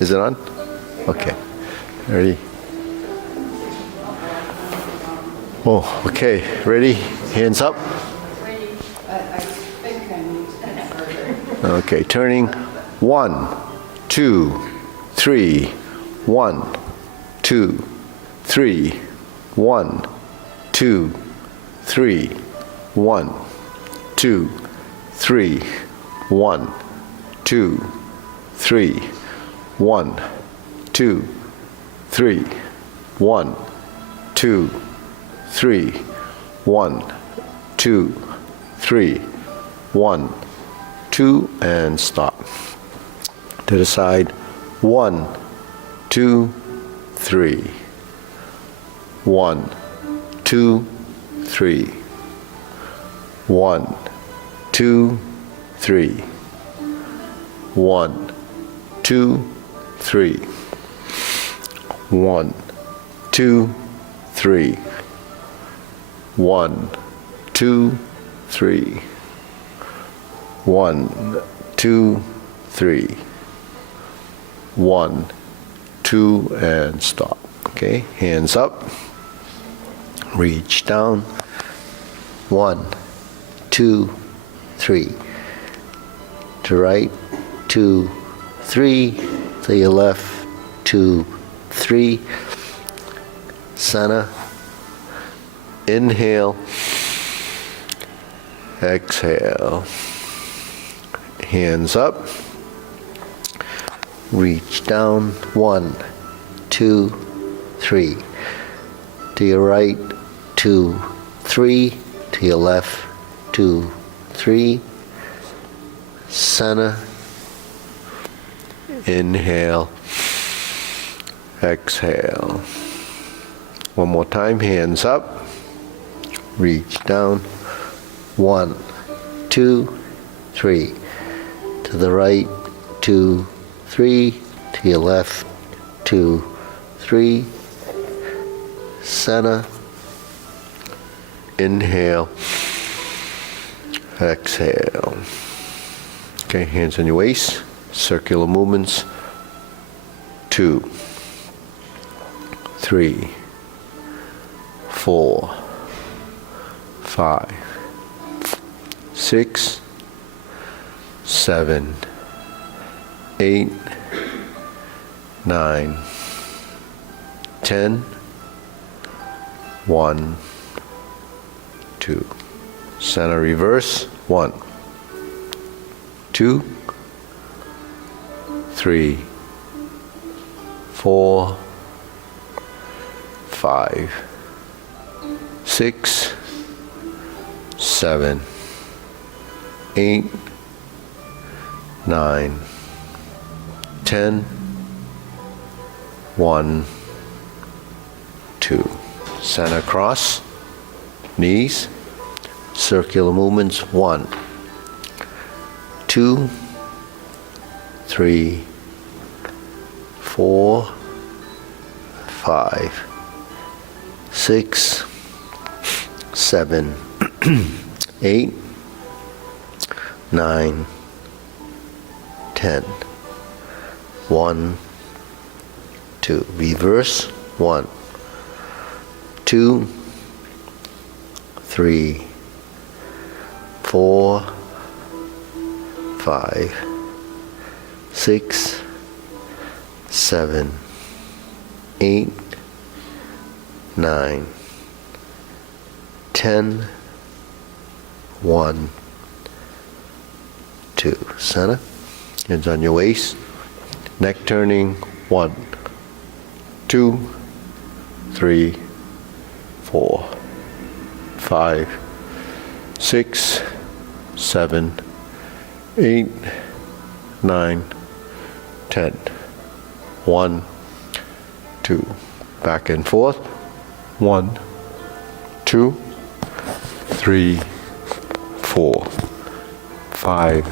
Is it on? Okay. Ready? Oh, okay. Ready? Hands up. Ready. I think I need to get further. Okay, turning. 1, 2, 3. 1, 2, 3. 1, 2, 3. 1, 2, 3. 1, 2, 3. 1, 2, 3. 1, 2, 3. 1, 2, 3. 1, 2, and stop. To the side. 1, 2, 3. 1, 2, 3. 1, 2, 3. 1, 2, 3. 1, 2, 3. 1, 2, 3. 1, 2, 3. 1, 2, and stop. Okay, hands up. Reach down. 1, 2, 3. To right, 2, 3. To your left, 2, 3. Center. Inhale. Exhale. Hands up. Reach down. 1, 2, 3. To your right, 2, 3. To your left, 2, 3. Center. Inhale. Exhale. One more time, hands up. Reach down. 1, 2, 3. To the right, 2, 3. To your left, 2, 3. Center. Inhale. Exhale. Okay, hands on your waist. Circular movements. 2, 3, 4, 5, 6, 7, 8, 9, 10. 1, 2. Center reverse. 1, 2, 3, 4, 5, 6, 7, 8, 9, 10. 1, 2. Center cross. Knees. Circular movements. 1, 2, 3, 4, 5, 6, 7, 8, 9, 10. 1, 2. Reverse. 1, 2, 3, 4, 5, 6, 7, 8, 9, 10. 1, 2. Center. Hands on your waist. Neck turning. 1, 2, 3, 4, 5, 6, 7, 8, 9, 10. 1, 2. Back and forth. 1, 2, 3, 4, 5,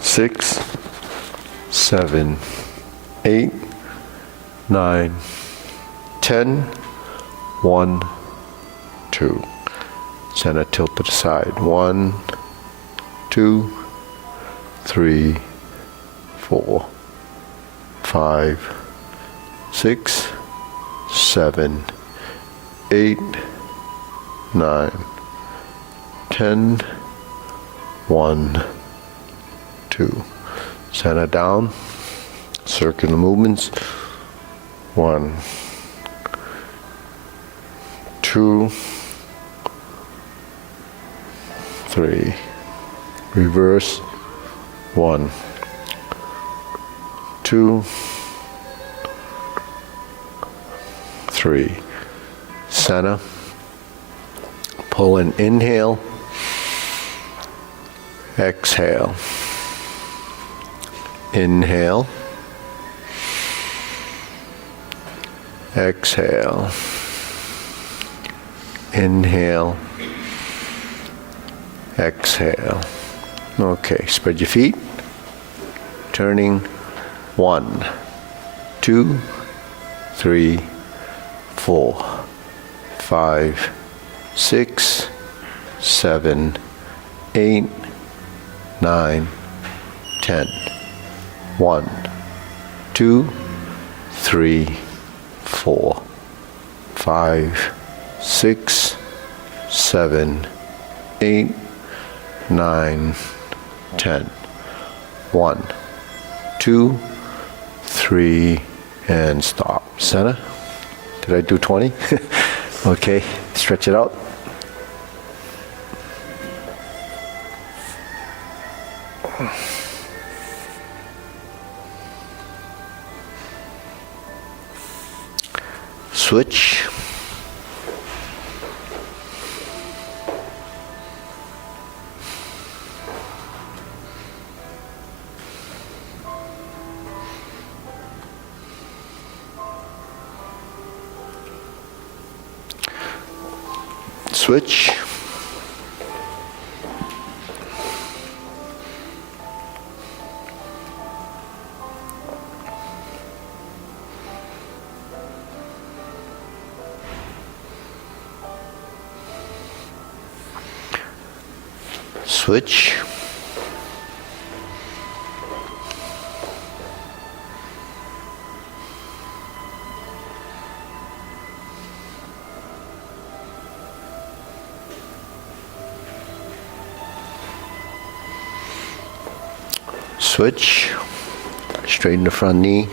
6, 7, 8, 9, 10. 1, 2. Center tilt to the side. 1, 2, 3, 4, 5, 6, 7, 8, 9, 10, 1, 2. Center down, circular movements. 1, 2, 3. Reverse. 1, 2, 3. Center. Pull in, inhale, exhale. Inhale, exhale. Inhale, exhale. Okay, spread your feet. Turning. 1, 2, 3, 4, 5, 6, 7, 8, 9, 10. 1, 2, 3, 4, 5, 6, 7, 8, 9, 10. 1, 2, 3, and stop. Center. Did I do 20? Okay, stretch it out. Switch. Switch. Switch. Switch. Straighten the front knee.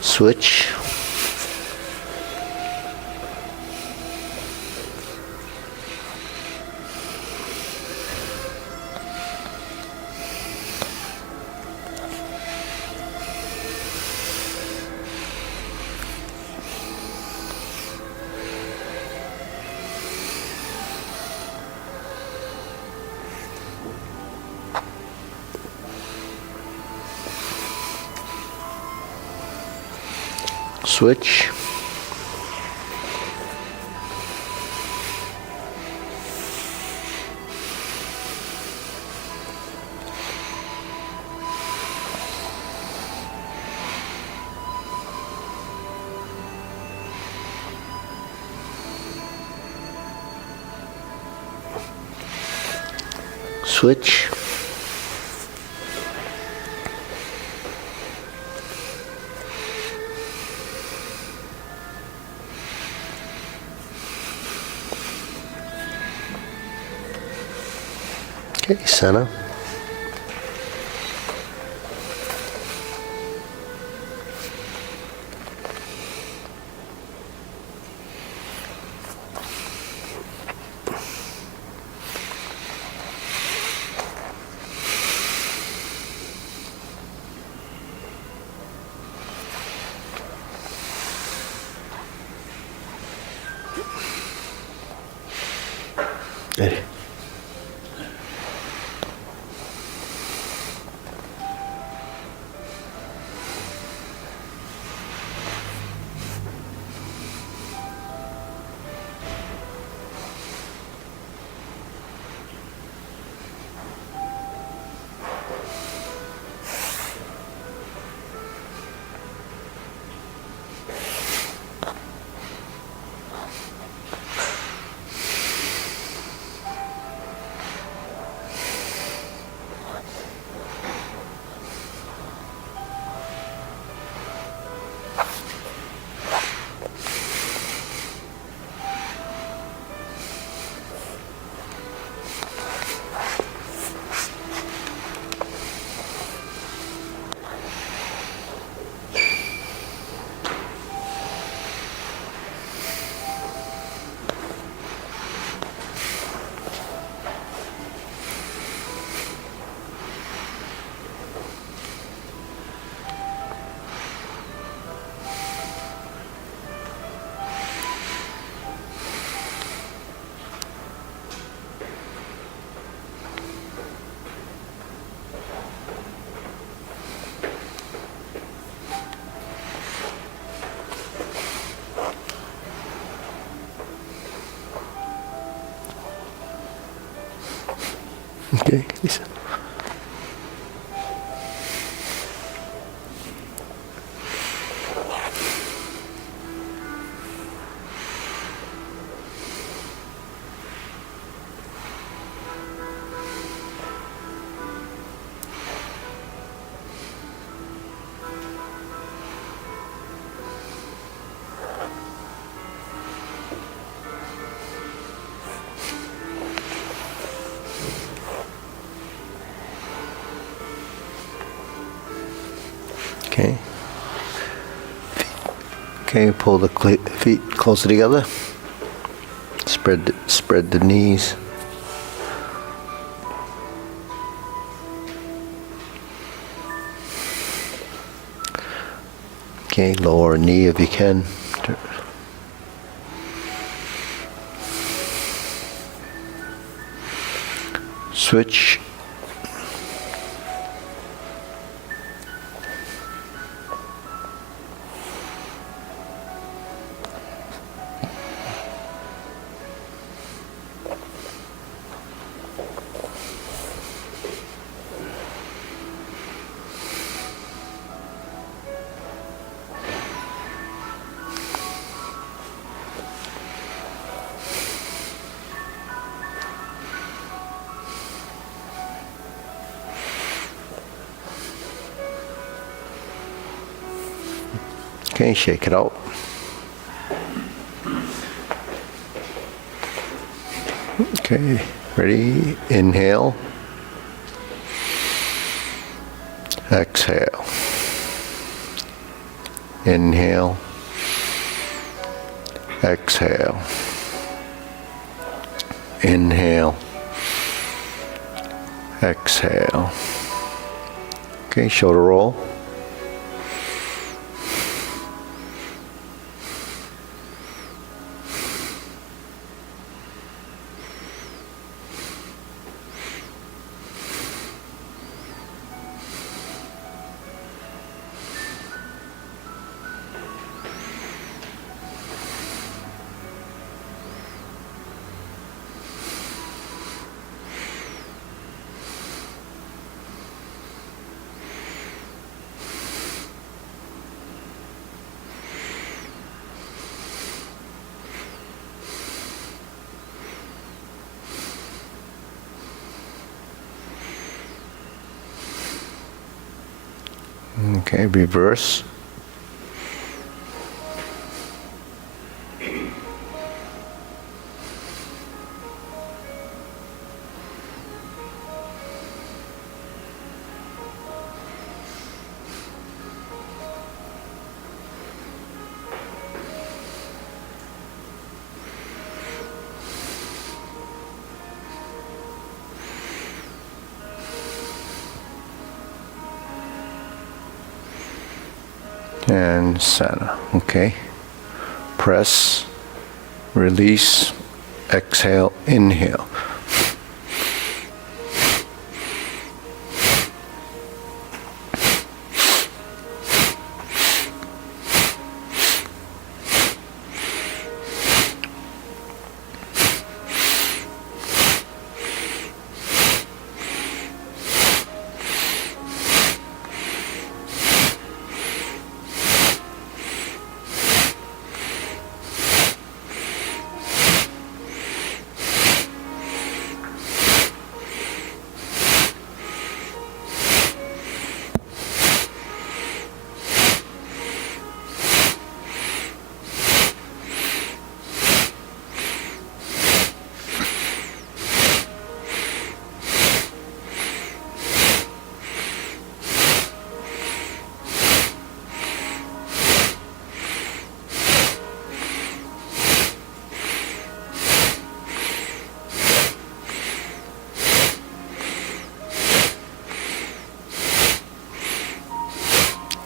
Switch. Switch. Switch. Okay, center. Ready. Okay. Okay. Okay, pull the feet closer together. Spread the knees. Okay, lower a knee if you can. Switch. Okay, shake it out. Okay, ready? Inhale. Exhale. Inhale. Exhale. Inhale. Exhale. Okay, shoulder roll. Okay, reverse. And center. Okay. Press, release, exhale, inhale.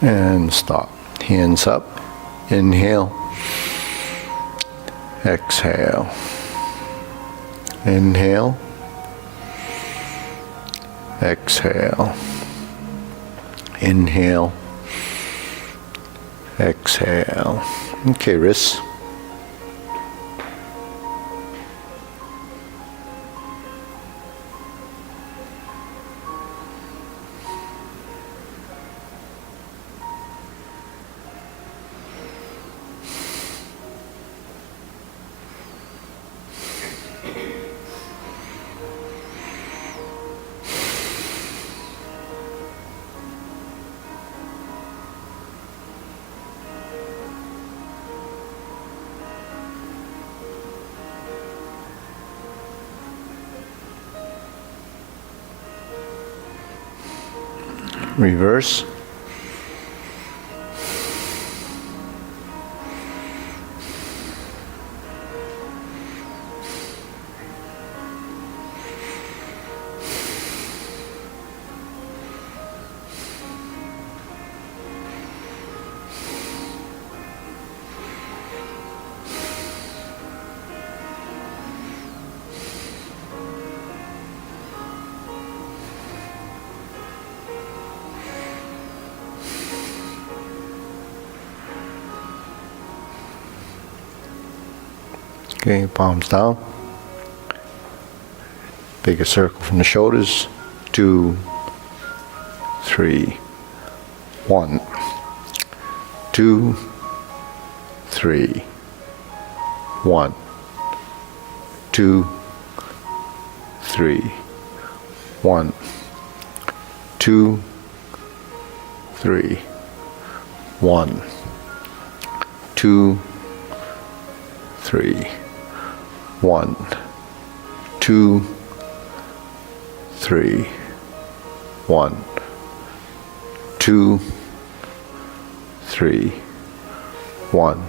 And stop. Hands up. Inhale. Exhale. Inhale. Exhale. Inhale. Exhale. Okay, wrists. reverse. Okay, palms down. Bigger circle from the shoulders. 2, 3, 1, 2, 3, 1, 2, 3, 1, 2, 3, 1, 2, 3, 1, 2, 3, 1, 2, 3, 1,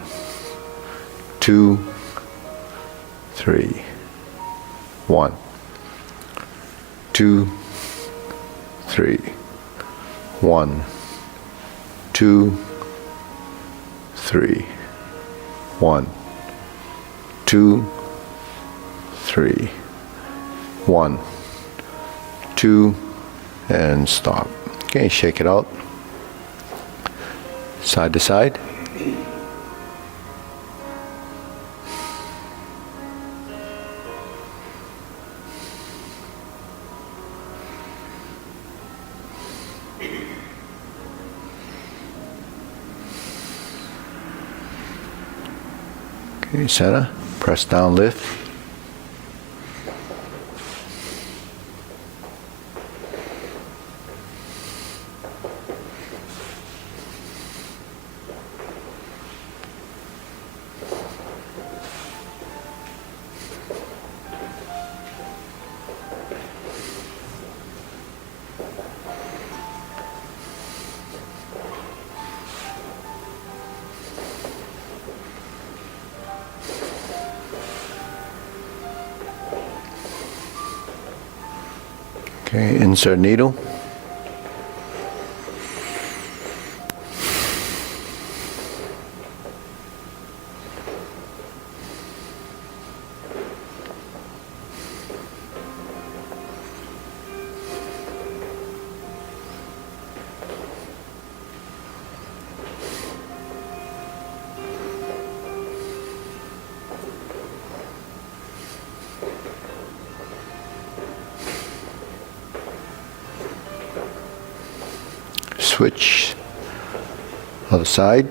2, 3, 1, 2, 3, 1, 2, 3, 1, 2, 3, 1, 2, and stop. Okay, shake it out. Side to side. Okay, center. Press down, lift. Okay, insert needle. Switch, other side.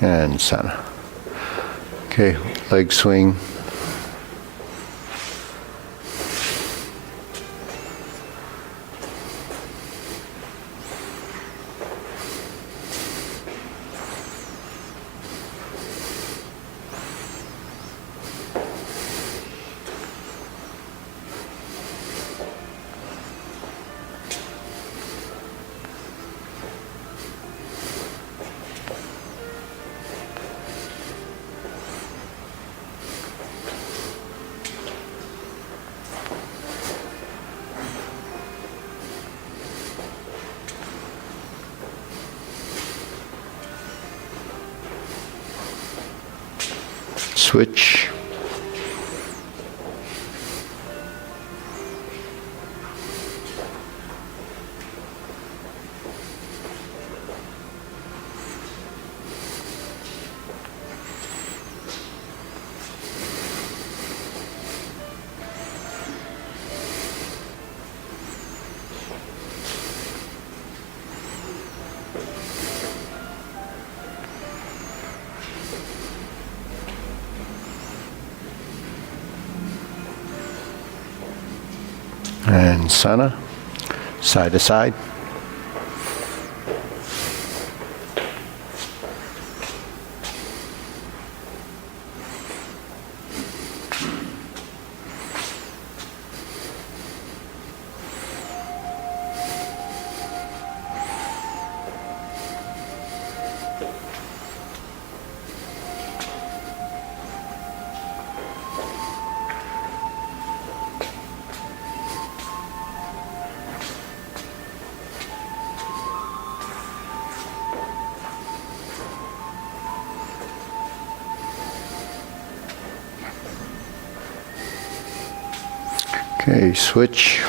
And center. Okay, leg swing. Switch. And center, side to side. Okay, switch.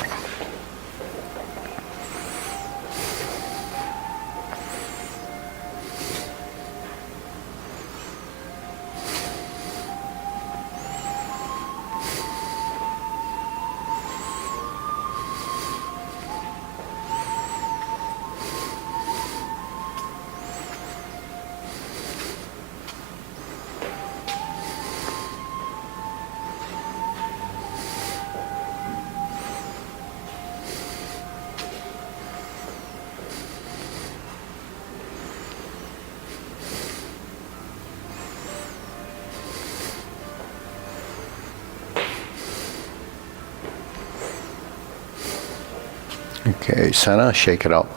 Okay, center, shake it out.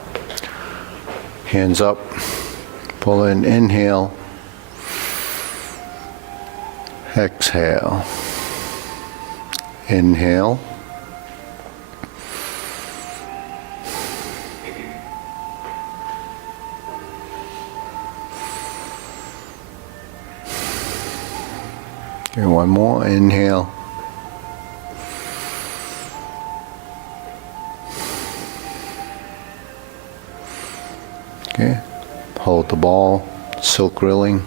Hands up, pull in, inhale, exhale, inhale, okay, one more, inhale, okay, hold the ball, silk rilling.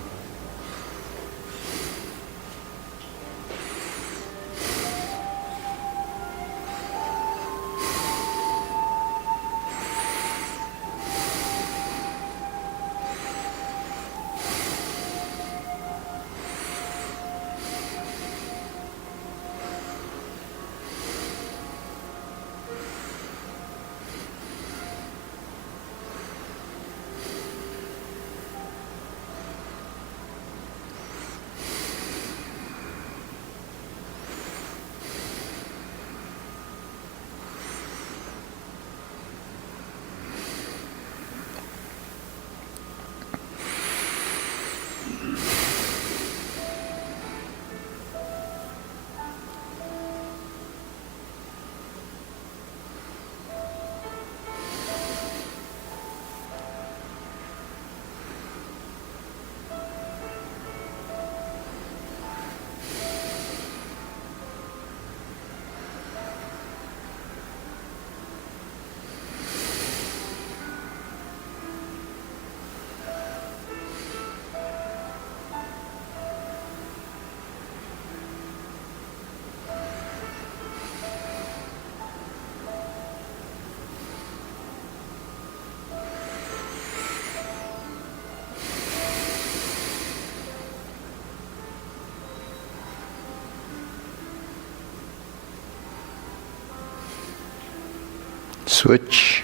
Switch.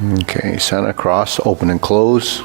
Okay, center, cross, open and close.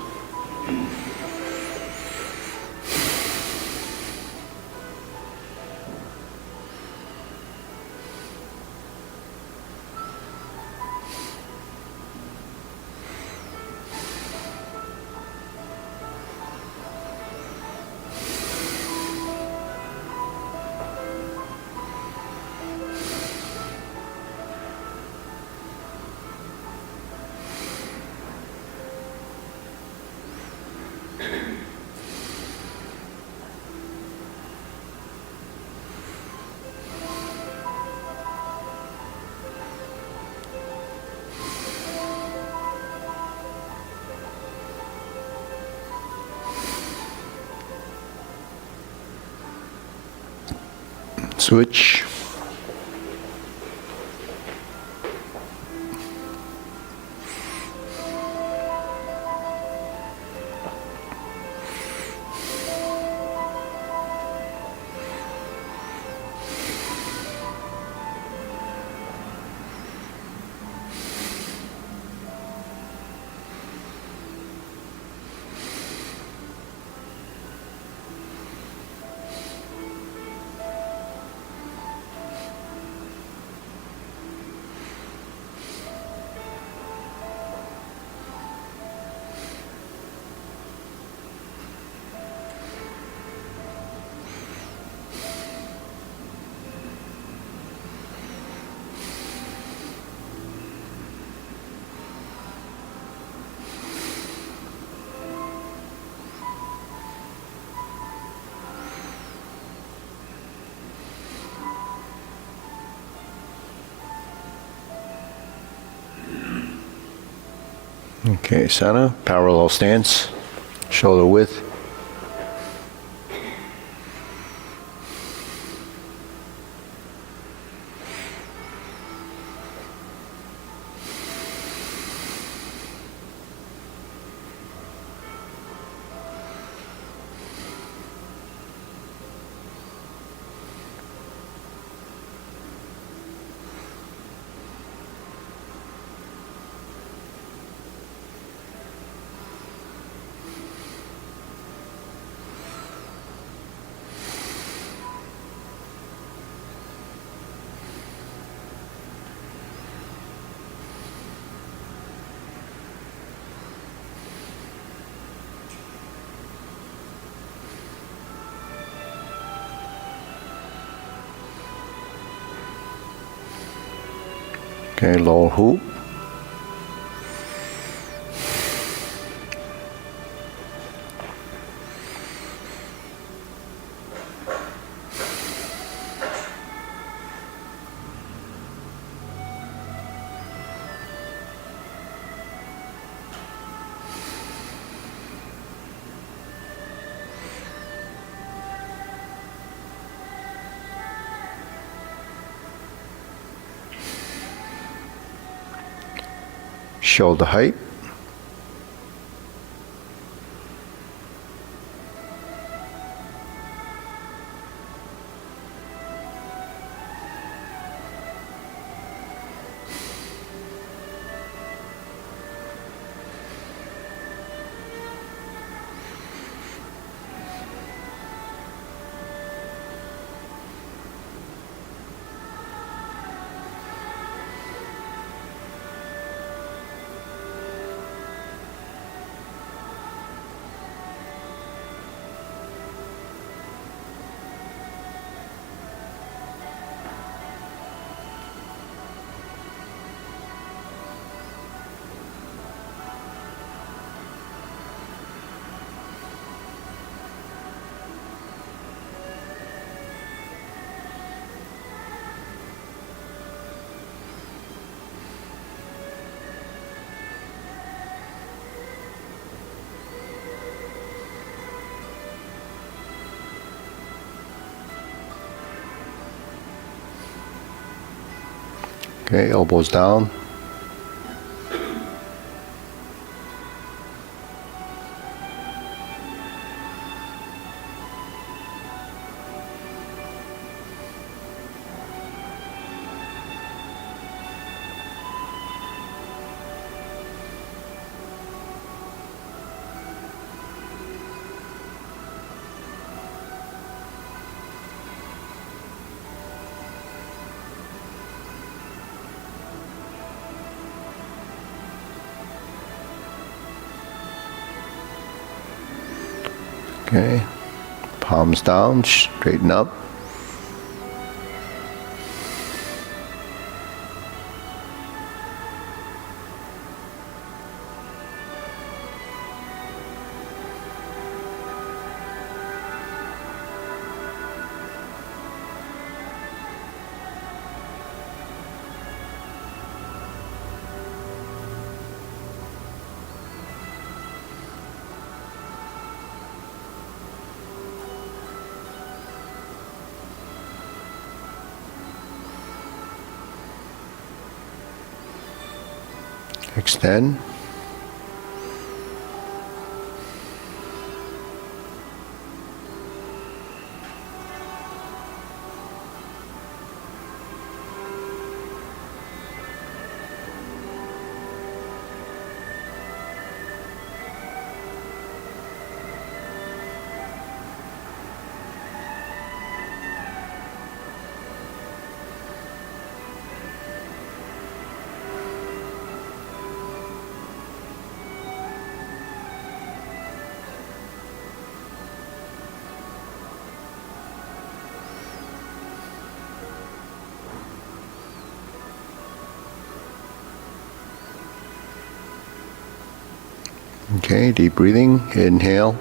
Switch. Okay, center, parallel stance, shoulder width. Okay, lower hoop. Shoulder height. Okay, elbows down. Okay. Palms down, straighten up. Extend. Okay, deep breathing. Inhale.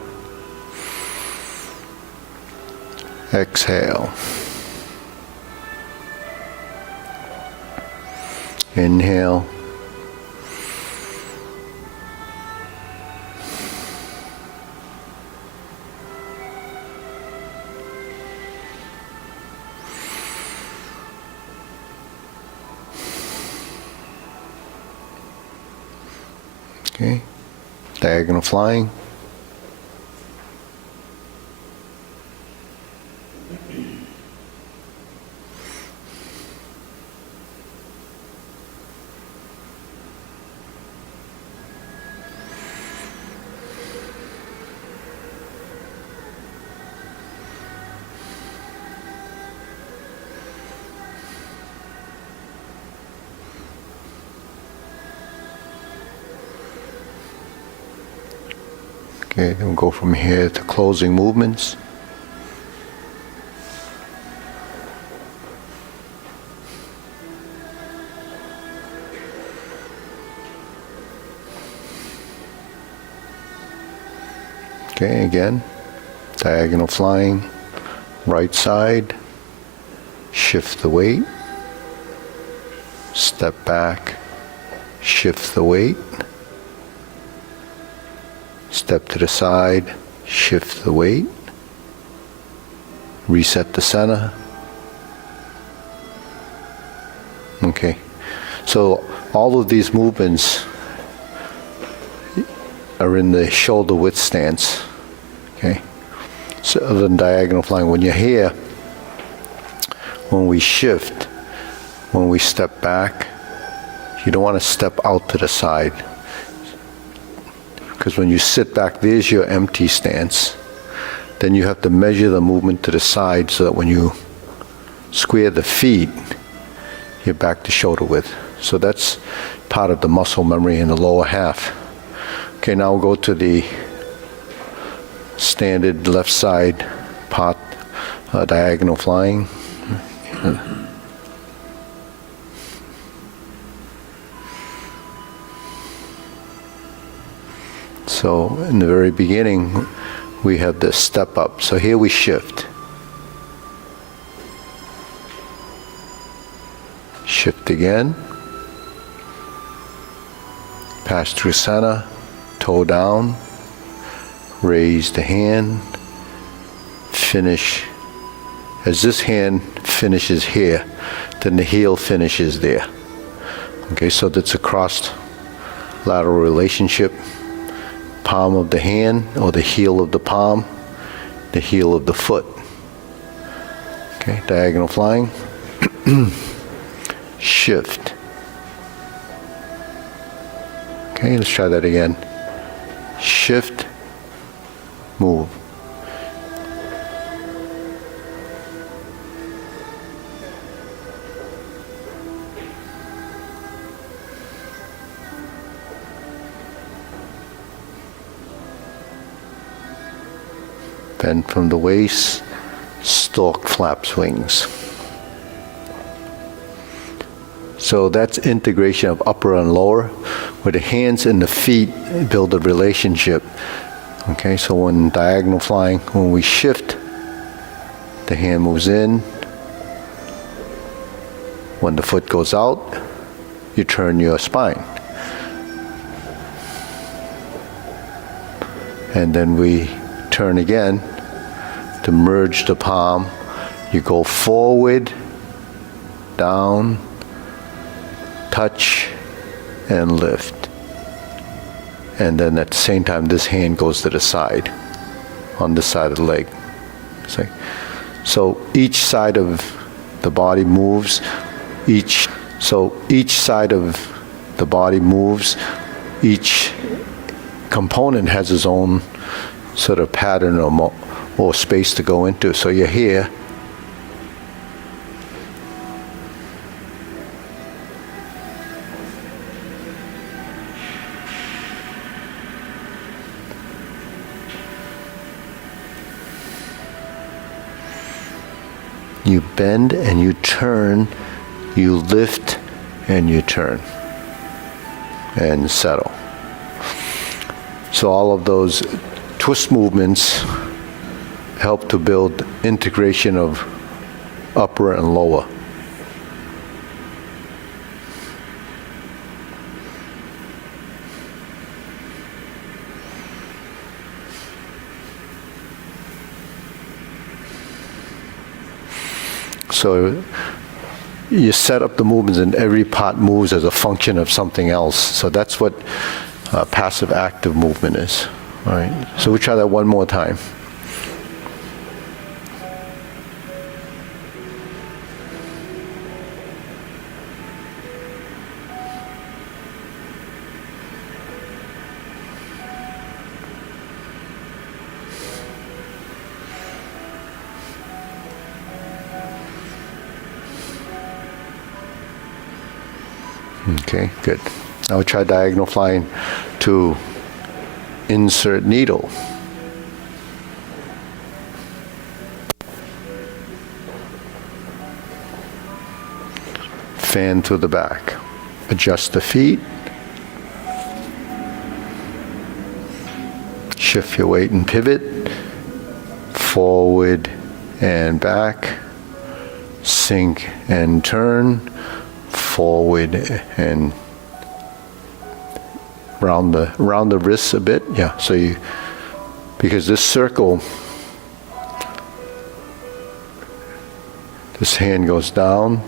Exhale. Inhale. Okay. Diagonal flying. Okay, then we'll go from here to closing movements. Okay, again, diagonal flying, right side, shift the weight, step back, shift the weight, step to the side, shift the weight, reset the center. Okay, so all of these movements are in the shoulder width stance. Okay, so other than diagonal flying, when you're here, when we shift, when we step back, you don't want to step out to the side. Because when you sit back, there's your empty stance. Then you have to measure the movement to the side so that when you square the feet, you're back to shoulder width. So that's part of the muscle memory in the lower half. Okay, now we'll go to the standard left side part, diagonal flying. So in the very beginning, we have the step up. So here we shift. Shift again. Pass through center, toe down, raise the hand, finish. As this hand finishes here, then the heel finishes there. Okay, so that's a cross lateral relationship. Palm of the hand or the heel of the palm, the heel of the foot. Okay, diagonal flying. Shift. Okay, let's try that again. Shift, move. Bend from the waist, stork flaps wings. So that's integration of upper and lower, where the hands and the feet build a relationship. Okay, so when diagonal flying, when we shift, the hand moves in. When the foot goes out, you turn your spine. And then we turn again to merge the palm. You go forward, down, touch, and lift. And then at the same time, this hand goes to the side, on this side of the leg. See? So each side of the body moves. Each side of the body moves. Each component has its own sort of pattern or space to go into. So you're here. You bend and you turn, you lift and you turn and settle. So all of those twist movements help to build integration of upper and lower. So you set up the movements and every part moves as a function of something else. So that's what passive active movement is. All right. So we'll try that one more time. Okay, good. Now we'll try diagonal flying to insert needle. Fan to the back. Adjust the feet. Shift your weight and pivot. Forward and back. Sink and turn. Forward and round the wrists a bit. Yeah, so you, because this circle, this hand goes down,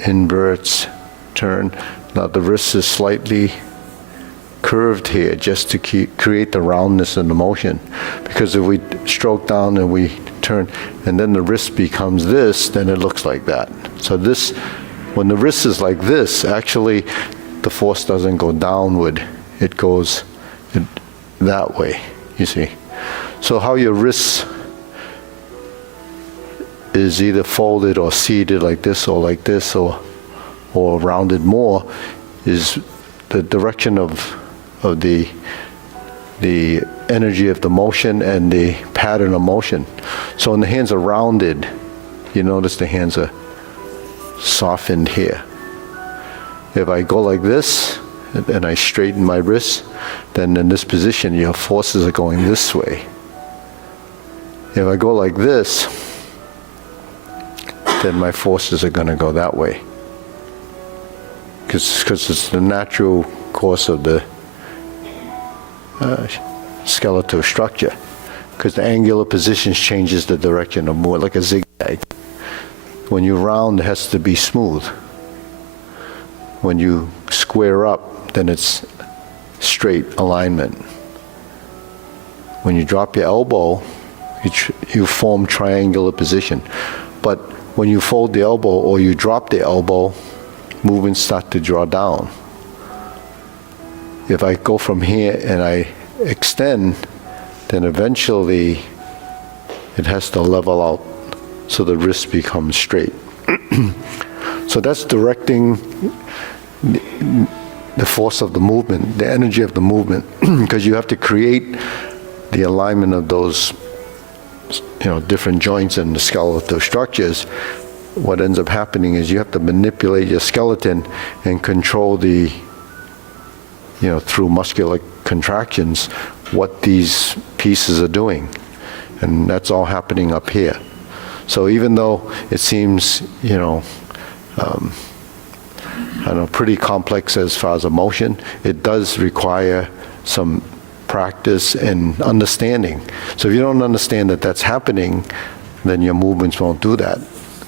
inverts, turn. Now the wrist is slightly curved here just to create the roundness in the motion. Because if we stroke down and we turn, and then the wrist becomes this, then it looks like that. So this, when the wrist is like this, actually the force doesn't go downward, it goes that way, you see. So how your wrist is either folded or seated like this or rounded more is the direction of the energy of the motion and the pattern of motion. So when the hands are rounded, you notice the hands are softened here. If I go like this and I straighten my wrist, then in this position your forces are going this way. If I go like this, then my forces are going to go that way. Because it's the natural course of the skeletal structure. Because the angular position changes the direction of more, like a zigzag. When you round, it has to be smooth. When you square up, then it's straight alignment. When you drop your elbow, you form triangular position. But when you fold the elbow or you drop the elbow, movements start to draw down. If I go from here and I extend, then eventually it has to level out so the wrist becomes straight. So that's directing the force of the movement, the energy of the movement, because you have to create the alignment of those, different joints and the skeletal structures, what ends up happening is you have to manipulate your skeleton and control the, through muscular contractions, what these pieces are doing. And that's all happening up here. So even though it seems, pretty complex as far as emotion, it does require some practice and understanding. So if you don't understand that that's happening, then your movements won't do that.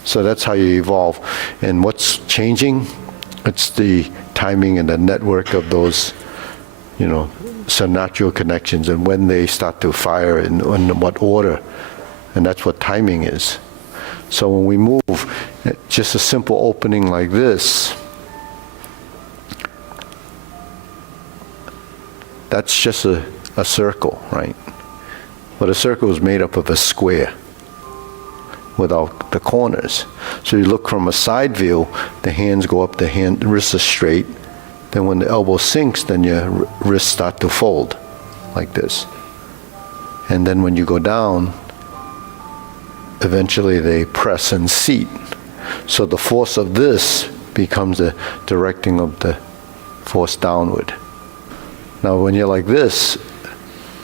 So that's how you evolve. And what's changing? It's the timing and the network of those, synaptic connections and when they start to fire and in what order. And that's what timing is. So when we move, just a simple opening like this, that's just a circle, right? But a circle is made up of a square without the corners. So you look from a side view, the hands go up, the wrists are straight. Then when the elbow sinks, then your wrists start to fold like this. And then when you go down, eventually they press and seat. So the force of this becomes the directing of the force downward. Now when you're like this,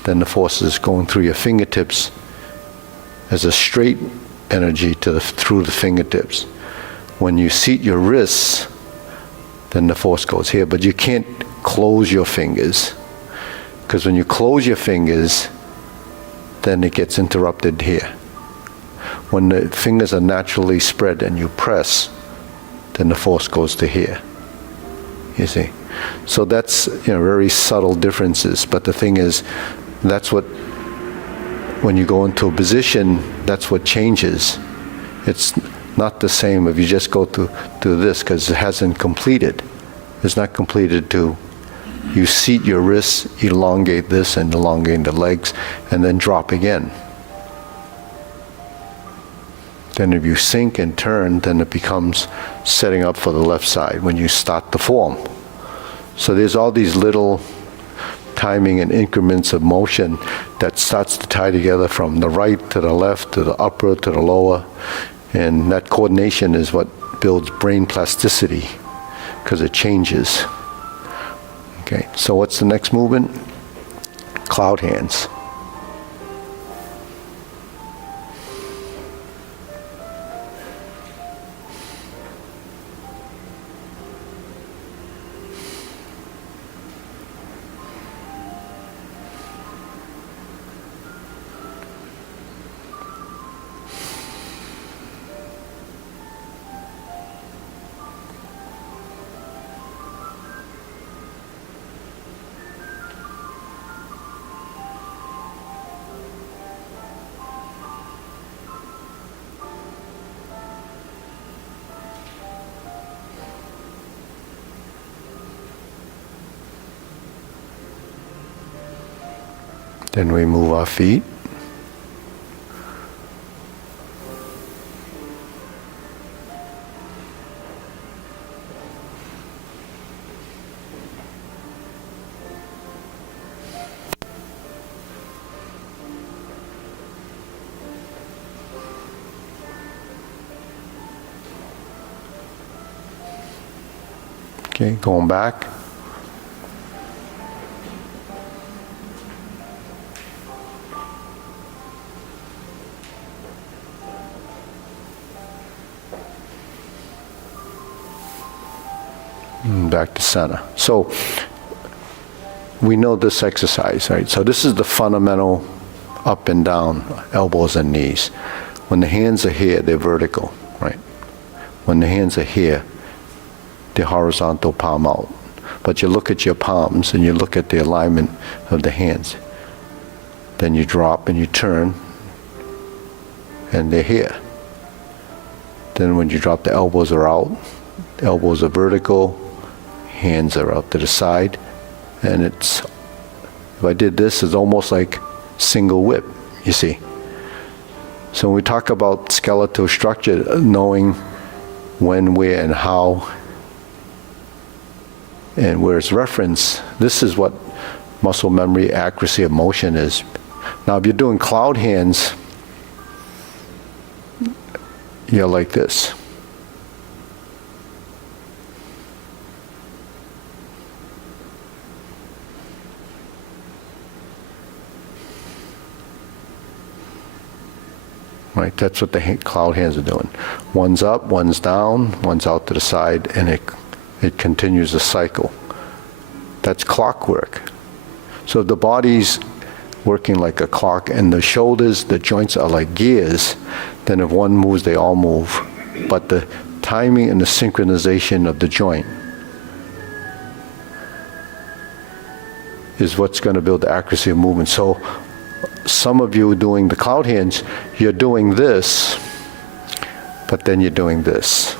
then the force is going through your fingertips as a straight energy through the fingertips. When you seat your wrists, then the force goes here, but you can't close your fingers, because when you close your fingers, then it gets interrupted here. When the fingers are naturally spread and you press, then the force goes to here, you see. So that's, very subtle differences, but the thing is, that's what, when you go into a position, that's what changes. It's not the same if you just go to this, because it hasn't completed. It's not completed to, you seat your wrists, elongate this and elongate the legs, and then drop again. Then if you sink and turn, then it becomes setting up for the left side when you start the form. So there's all these little timing and increments of motion that starts to tie together from the right to the left, to the upper, to the lower. And that coordination is what builds brain plasticity, because it changes. Okay, so what's the next movement? Cloud hands. Then we move our feet. Okay, going back. Back to center. So we know this exercise, right? So this is the fundamental up and down, elbows and knees. When the hands are here, they're vertical, right? When the hands are here, they're horizontal, palm out. But you look at your palms and you look at the alignment of the hands. Then you drop and you turn, and they're here. Then when you drop, the elbows are out. The elbows are vertical, hands are out to the side, and it's, if I did this, it's almost like single whip, you see. So when we talk about skeletal structure, knowing when, where, and how, and where it's referenced, this is what muscle memory, accuracy of motion is. Now, if you're doing cloud hands, you're like this. Right, that's what the cloud hands are doing. One's up, one's down, one's out to the side, and it continues a cycle. That's clockwork. So the body's working like a clock, and the shoulders, the joints are like gears. Then if one moves, they all move. But the timing and the synchronization of the joint is what's going to build the accuracy of movement. So some of you doing the cloud hands, you're doing this, but then you're doing this.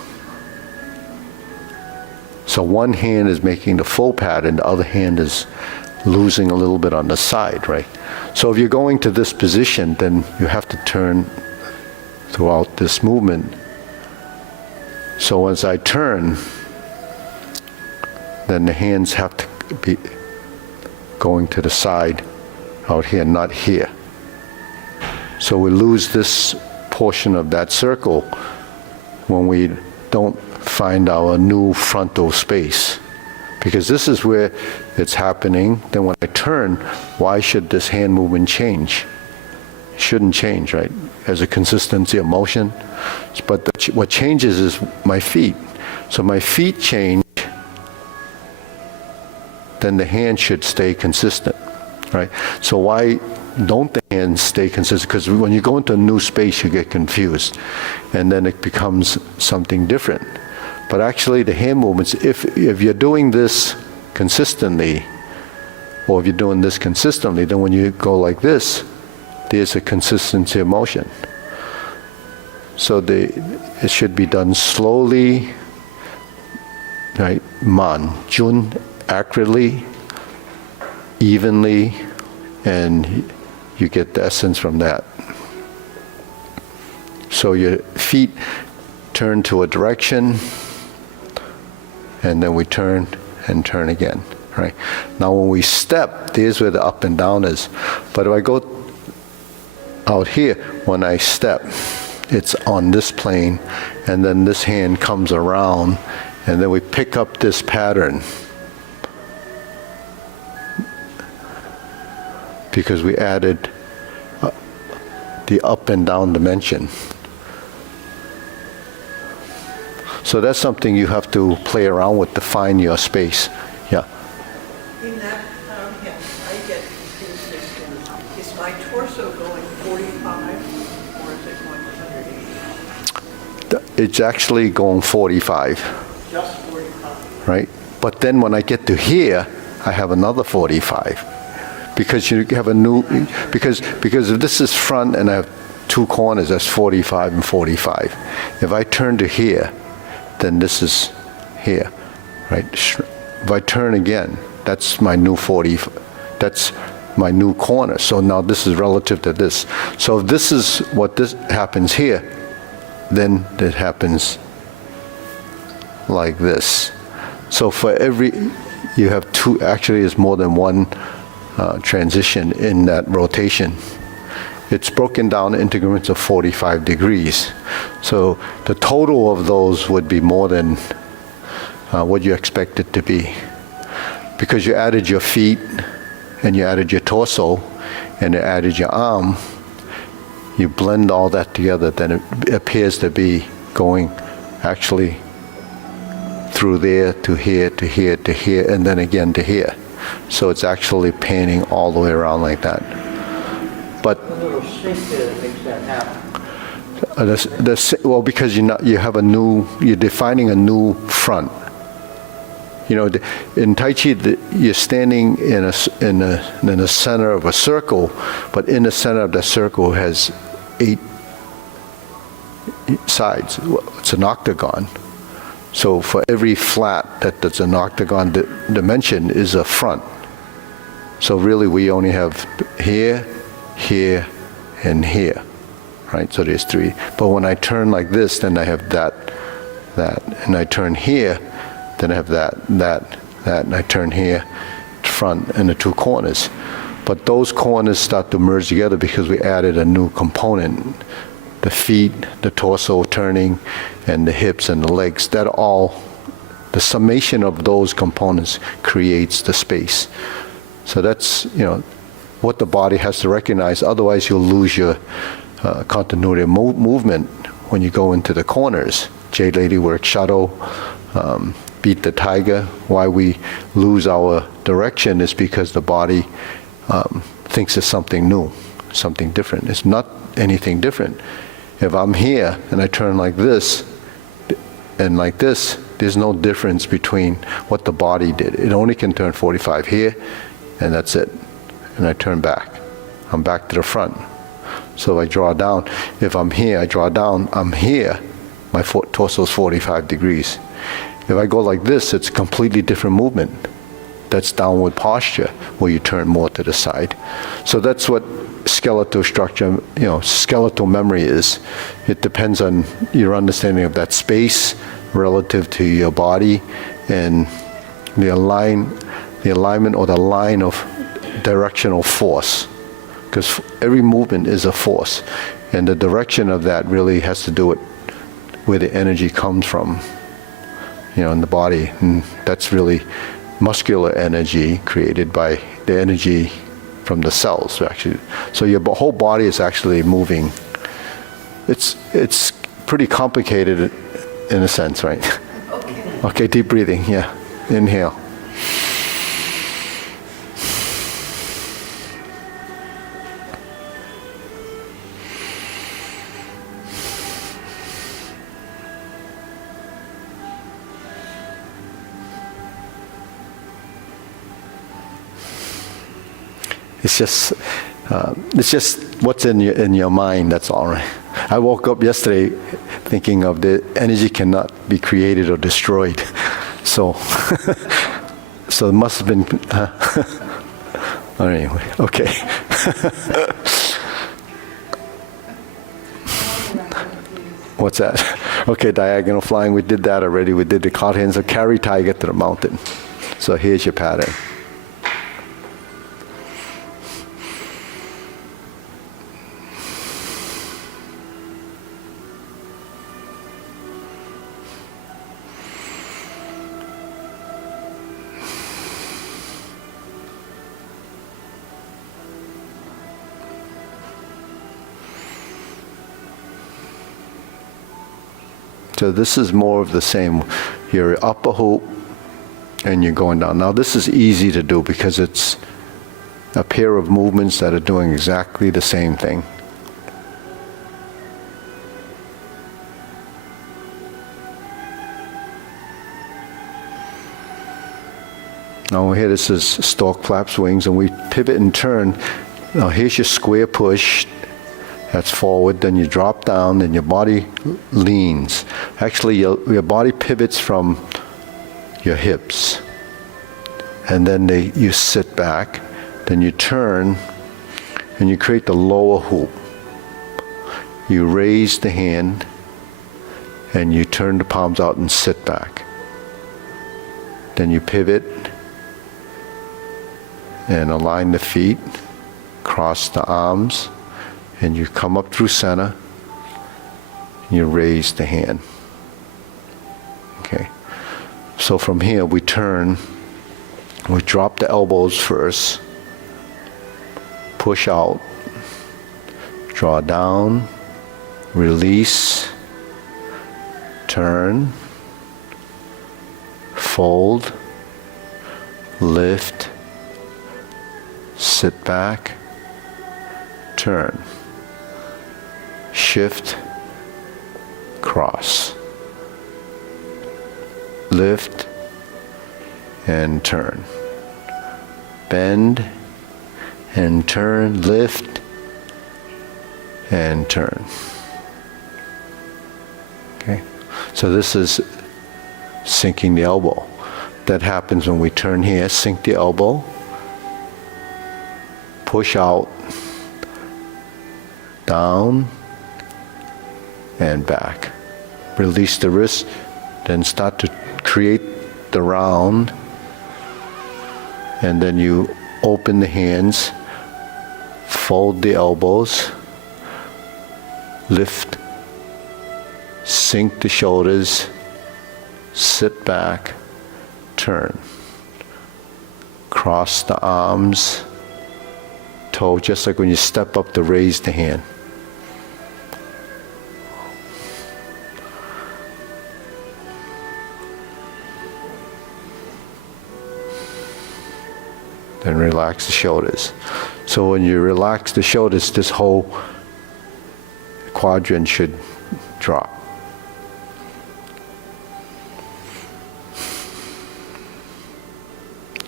So one hand is making the full pattern, the other hand is losing a little bit on the side, right? So if you're going to this position, then you have to turn throughout this movement. So as I turn, then the hands have to be going to the side out here, not here. So we lose this portion of that circle when we don't find our new frontal space. Because this is where it's happening. Then when I turn, why should this hand movement change? It shouldn't change, right? As a consistency of motion. But what changes is my feet. So my feet change, then the hand should stay consistent, right? So why don't the hands stay consistent? Because when you go into a new space, you get confused. And then it becomes something different. But actually the hand movements, if you're doing this consistently, or if you're doing this consistently, then when you go like this, there's a consistency of motion. So it should be done slowly, right? Man, Jun, accurately, evenly, and you get the essence from that. So your feet turn to a direction, and then we turn and turn again, right? Now when we step, there's where the up and down is. But if I go out here, when I step, it's on this plane, and then this hand comes around, and then we pick up this pattern. Because we added the up and down dimension. So that's something you have to play around with to find your space. Yeah. In that hand, I get confused as to, is my torso going 45 or is it going 180? It's actually going 45. Just 45. Right? But then when I get to here, I have another 45. Because you have a new, because if this is front and I have two corners, that's 45 and 45. If I turn to here, then this is here, right? If I turn again, that's my new 40, that's my new corner. So now this is relative to this. So if this is what this happens here, then it happens like this. So for every, you have two, actually it's more than one transition in that rotation. It's broken down into increments of 45 degrees. So the total of those would be more than what you expect it to be. Because you added your feet, and you added your torso, and you added your arm, you blend all that together, then it appears to be going actually through there to here, to here, to here, and then again to here. So it's actually panning all the way around like that. But A little sink there that makes that happen. well, because you have a new, you're defining a new front. You know, in Tai Chi, you're standing in the center of a circle, but in the center of that circle has 8 sides. It's an octagon. So for every flat that's an octagon dimension is a front. So really we only have here, here, and here, right? So there's 3. But when I turn like this, then I have that, and I turn here, then I have that, and I turn here, front, and the 2 corners. But those corners start to merge together because we added a new component. The feet, the torso turning, and the hips and the legs, that all, the summation of those components creates the space. So that's, what the body has to recognize. Otherwise, you'll lose your continuity of movement when you go into the corners. Jade Lady works shadow, beat the tiger. Why we lose our direction is because the body thinks it's something new, something different. It's not anything different. If I'm here and I turn like this and like this, there's no difference between what the body did. It only can turn 45 here, and that's it. And I turn back. I'm back to the front. So I draw down. If I'm here, I draw down. I'm here. My torso is 45 degrees. If I go like this, it's a completely different movement. That's downward posture, where you turn more to the side. So that's what skeletal structure, skeletal memory is. It depends on your understanding of that space relative to your body and the alignment or the line of directional force. Because every movement is a force, and the direction of that really has to do with where the energy comes from, in the body. And that's really muscular energy created by the energy from the cells, actually. So your whole body is actually moving. It's pretty complicated in a sense, right? Okay, deep breathing, yeah. Inhale. It's just what's in your mind. That's all right. I woke up yesterday thinking of the energy cannot be created or destroyed. So, so it must have been. Anyway, okay. What's that? Okay, diagonal flying. We did that already. We did the cloud hands of carry tiger to the mountain. So here's your pattern. So this is more of the same. Your upper hoop and you're going down. Now this is easy to do because it's a pair of movements that are doing exactly the same thing. Now here this is stalk, flaps, wings, and we pivot and turn. Now here's your square push. That's forward, then you drop down, then your body leans. Actually, your body pivots from your hips. And then you sit back, then you turn, and you create the lower hoop. You raise the hand, and you turn the palms out and sit back. Then you pivot, and align the feet, cross the arms, and you come up through center, and you raise the hand. Okay. So from here we turn, we drop the elbows first, push out, draw down, release, turn, fold, lift, sit back, turn. Shift, cross, lift, and turn. Bend, and turn, lift, and turn. Okay, so this is sinking the elbow. That happens when we turn here, sink the elbow, push out, down, and back. Release the wrist, then start to create the round, and then you open the hands, Fold the elbows, lift, sink the shoulders, sit back, turn. Cross the arms, toe, just like when you step up to raise the hand. Then relax the shoulders. So when you relax the shoulders, this whole quadrant should drop.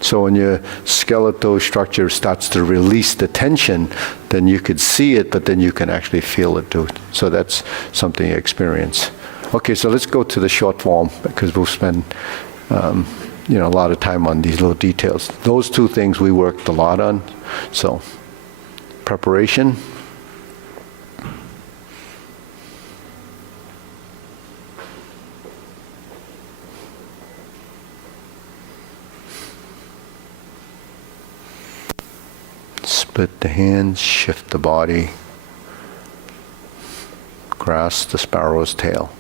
So when your skeletal structure starts to release the tension, then you could see it, but then you can actually feel it too. So that's something you experience. Okay, so let's go to the short form, because we'll spend a lot of time on these little details. Those two things we worked a lot on. So, preparation. Split the hands, shift the body, grasp the sparrow's tail.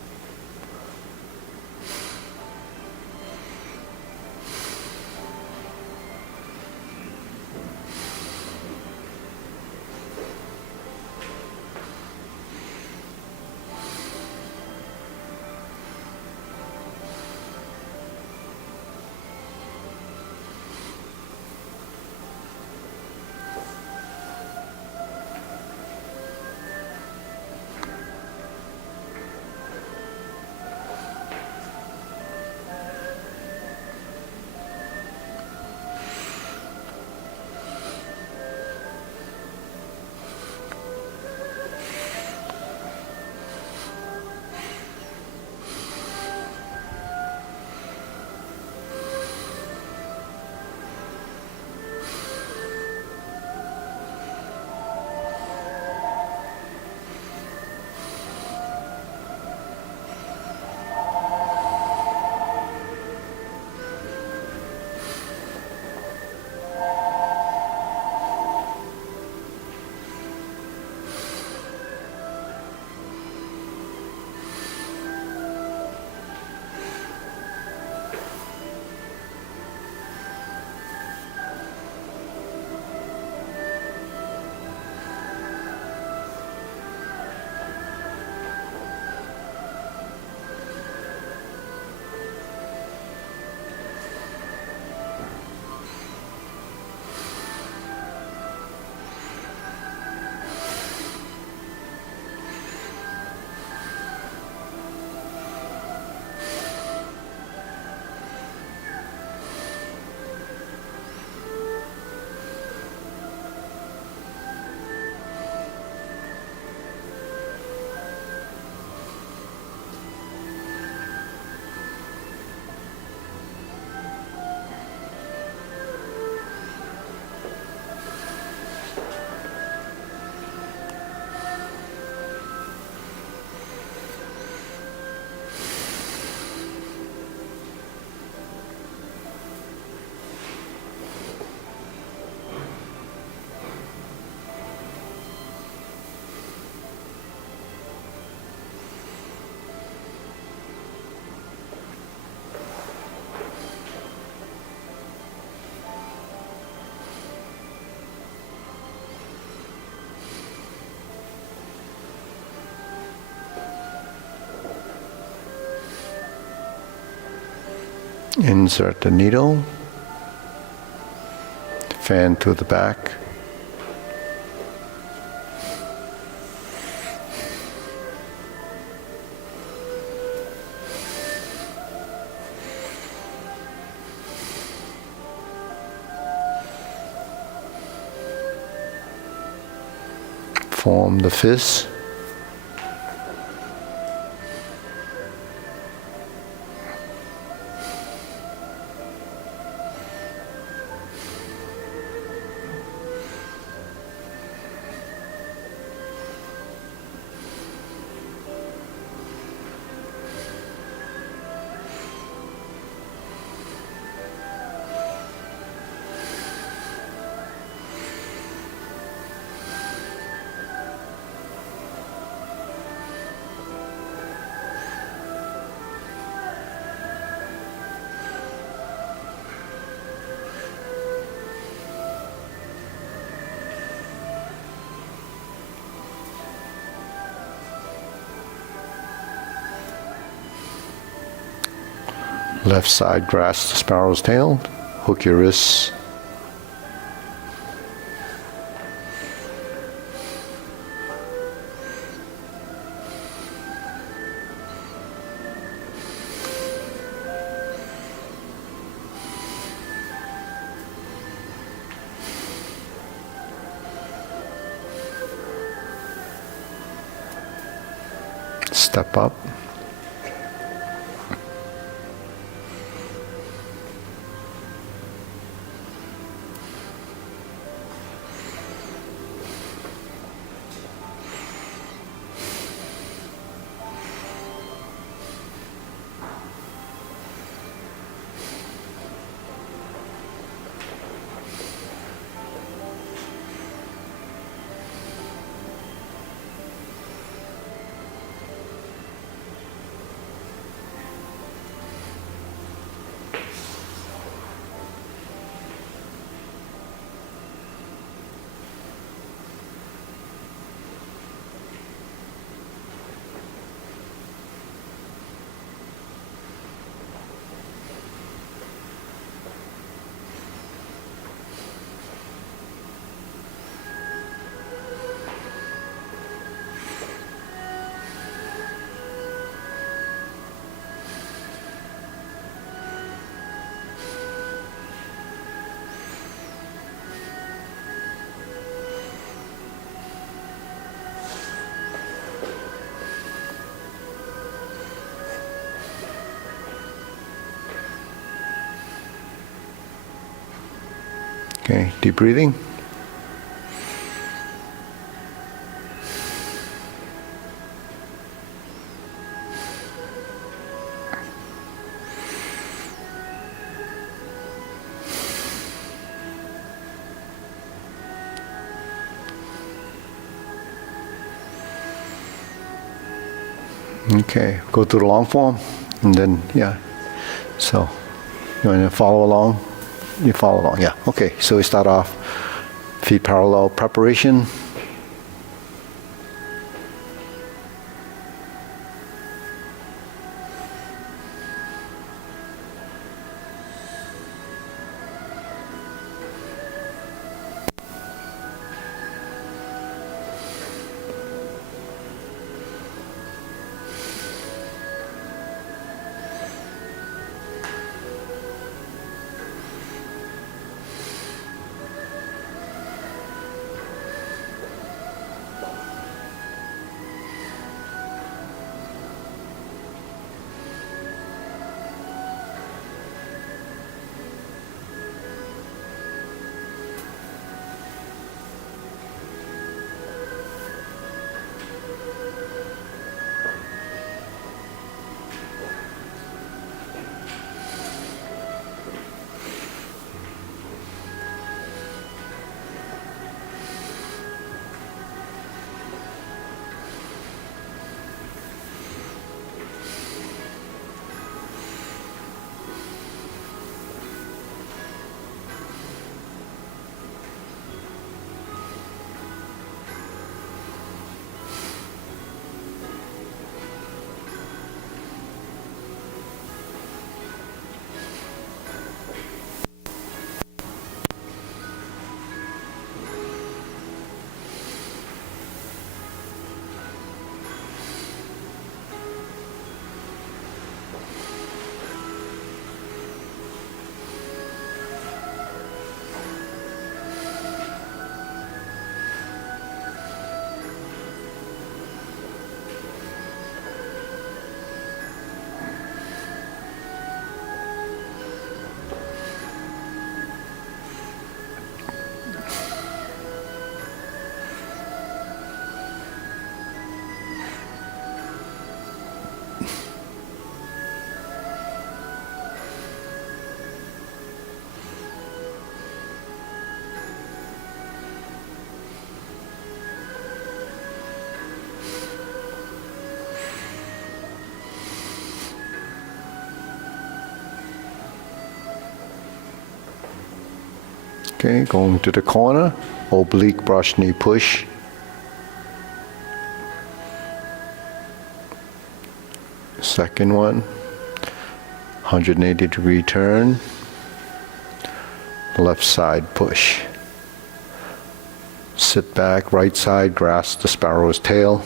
Insert the needle, fan to the back. Form the fist. Left side, grasp the sparrow's tail. Hook your wrists. Step up. Okay, deep breathing. Okay, go through the long form, and then, yeah. So, you want to follow along? You follow along, yeah. Okay, so we start off feet parallel preparation. Okay, going to the corner, oblique brush knee push. Second one, 180-degree turn, left side push. Sit back, right side, grasp the sparrow's tail.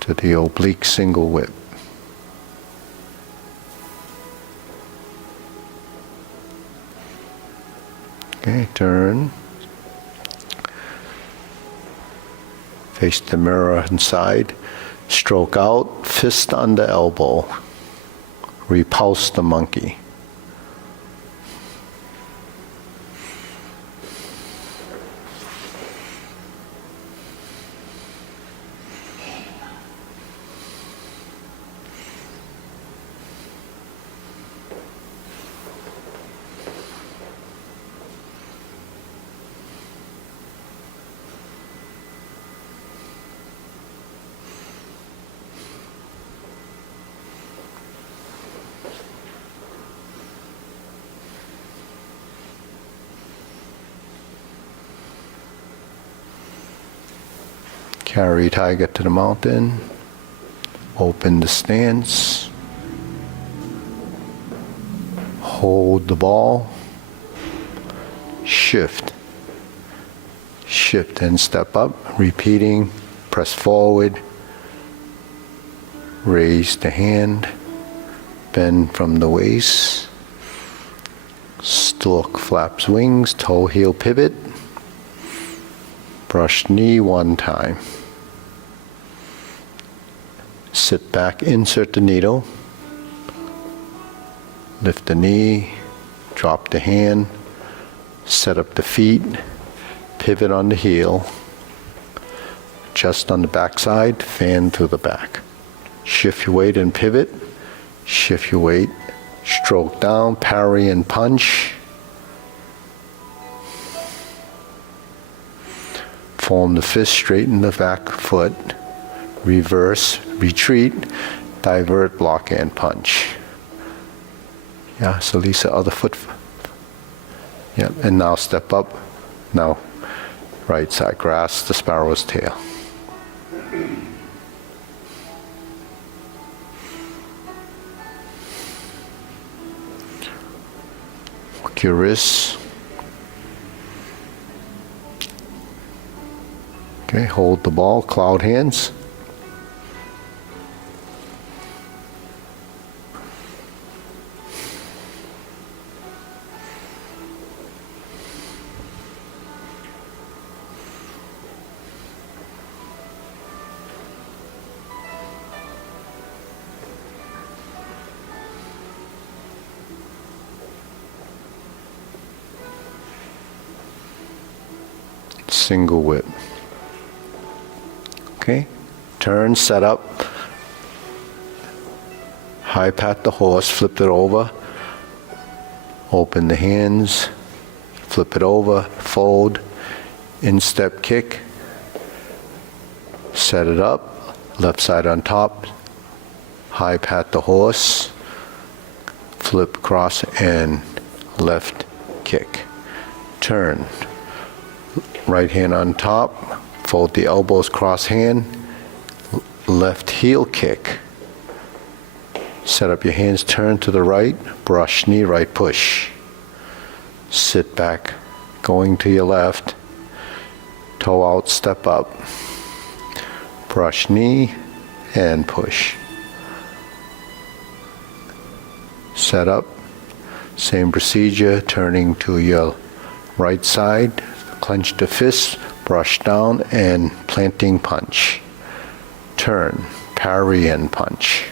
To the oblique single whip. Okay, turn. Face the mirror inside. Stroke out, fist under elbow. Repulse the monkey. Carry tiger to the mountain. Open the stance. Hold the ball. Shift. Shift and step up. Repeating. Press forward. Raise the hand. Bend from the waist. Stork flaps wings. Toe heel pivot. Brush knee one time. Sit back, insert the needle. Lift the knee, drop the hand, set up the feet, pivot on the heel, adjust on the back side, fan through the back. Shift your weight and pivot, shift your weight, stroke down, parry and punch. Form the fist, straighten the back foot, reverse, retreat, divert, block and punch. Yeah, so Lisa, other foot. Yeah, and now step up. Now, right side, grasp the sparrow's tail. Work your wrists. Okay, hold the ball, cloud hands. Single whip. Okay, turn, set up, high pat the horse, flip it over, open the hands, flip it over, fold, instep kick, set it up, left side on top, high pat the horse, flip cross and left kick. Turn, right hand on top, fold the elbows, cross hand, left heel kick. Set up your hands, turn to the right, brush knee, right push. Sit back, going to your left, toe out, step up, brush knee, and push. Set up, same procedure, turning to your right side, clench the fist, brush down and planting punch. Turn, parry and punch.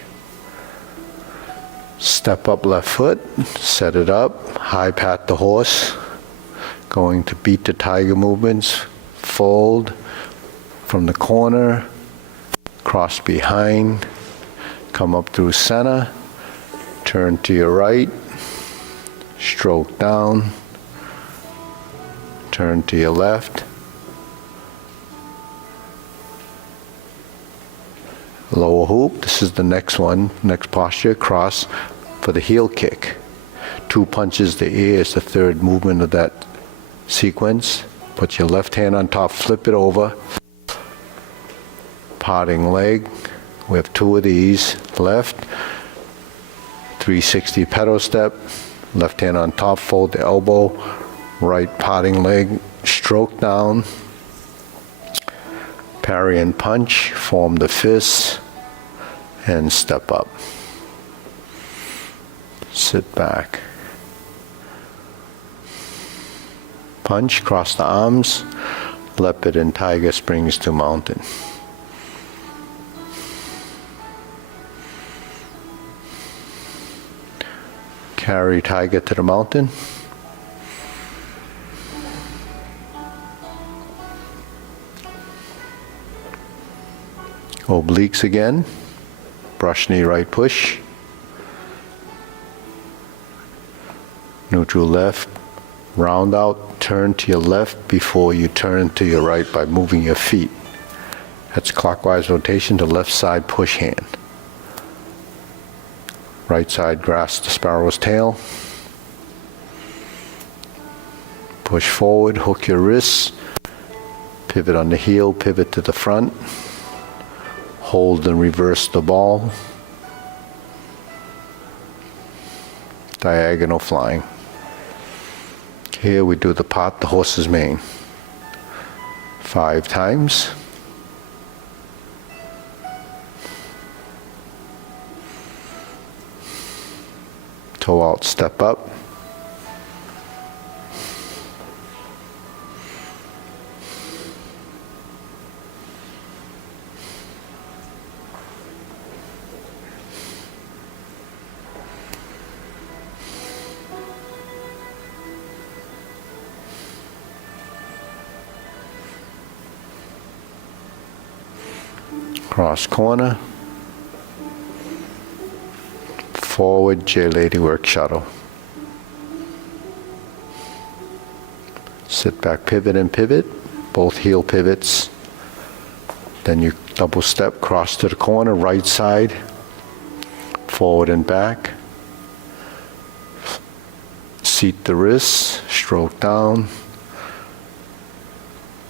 Step up left foot, set it up, high pat the horse, going to beat the tiger movements, fold from the corner, cross behind, come up through center, turn to your right, stroke down, turn to your left, lower hoop. This is the next one, next posture, cross for the heel kick. 2 punches the air is the third movement of that sequence. Put your left hand on top, flip it over, parting leg, We have 2 of these. Left, 360 pedal step. Left hand on top, fold the elbow. Right potting leg, stroke down. Parry and punch, form the fist, and step up. Sit back. Punch, cross the arms, leopard and tiger springs to mountain. Carry tiger to the mountain. Obliques again. Brush knee right push. Neutral left. Round out, turn to your left before you turn to your right by moving your feet. That's clockwise rotation to left side push hand. Right side grasp the sparrow's tail. Push forward, hook your wrists. Pivot on the heel, pivot to the front. Hold and reverse the ball. Diagonal flying. Here we do the pot, the horse's mane. 5 times. Toe out, step up. Cross corner. Forward J-Lady work shuttle. Sit back, pivot and pivot. Both heel pivots. Then you double step, cross to the corner, right side. Forward and back. Seat the wrists, stroke down.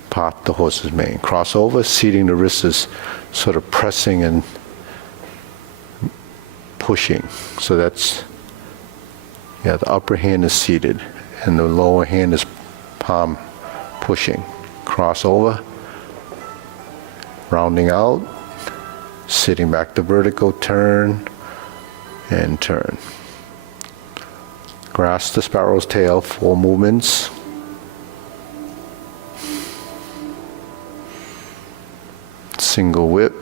Pot the horse's mane. Crossover, seating the wrists is sort of pressing and pushing. So that's, yeah, the upper hand is seated and the lower hand is palm pushing. Crossover, rounding out, sitting back to vertical, turn and turn. Grasp the sparrow's tail, 4 movements. Single whip.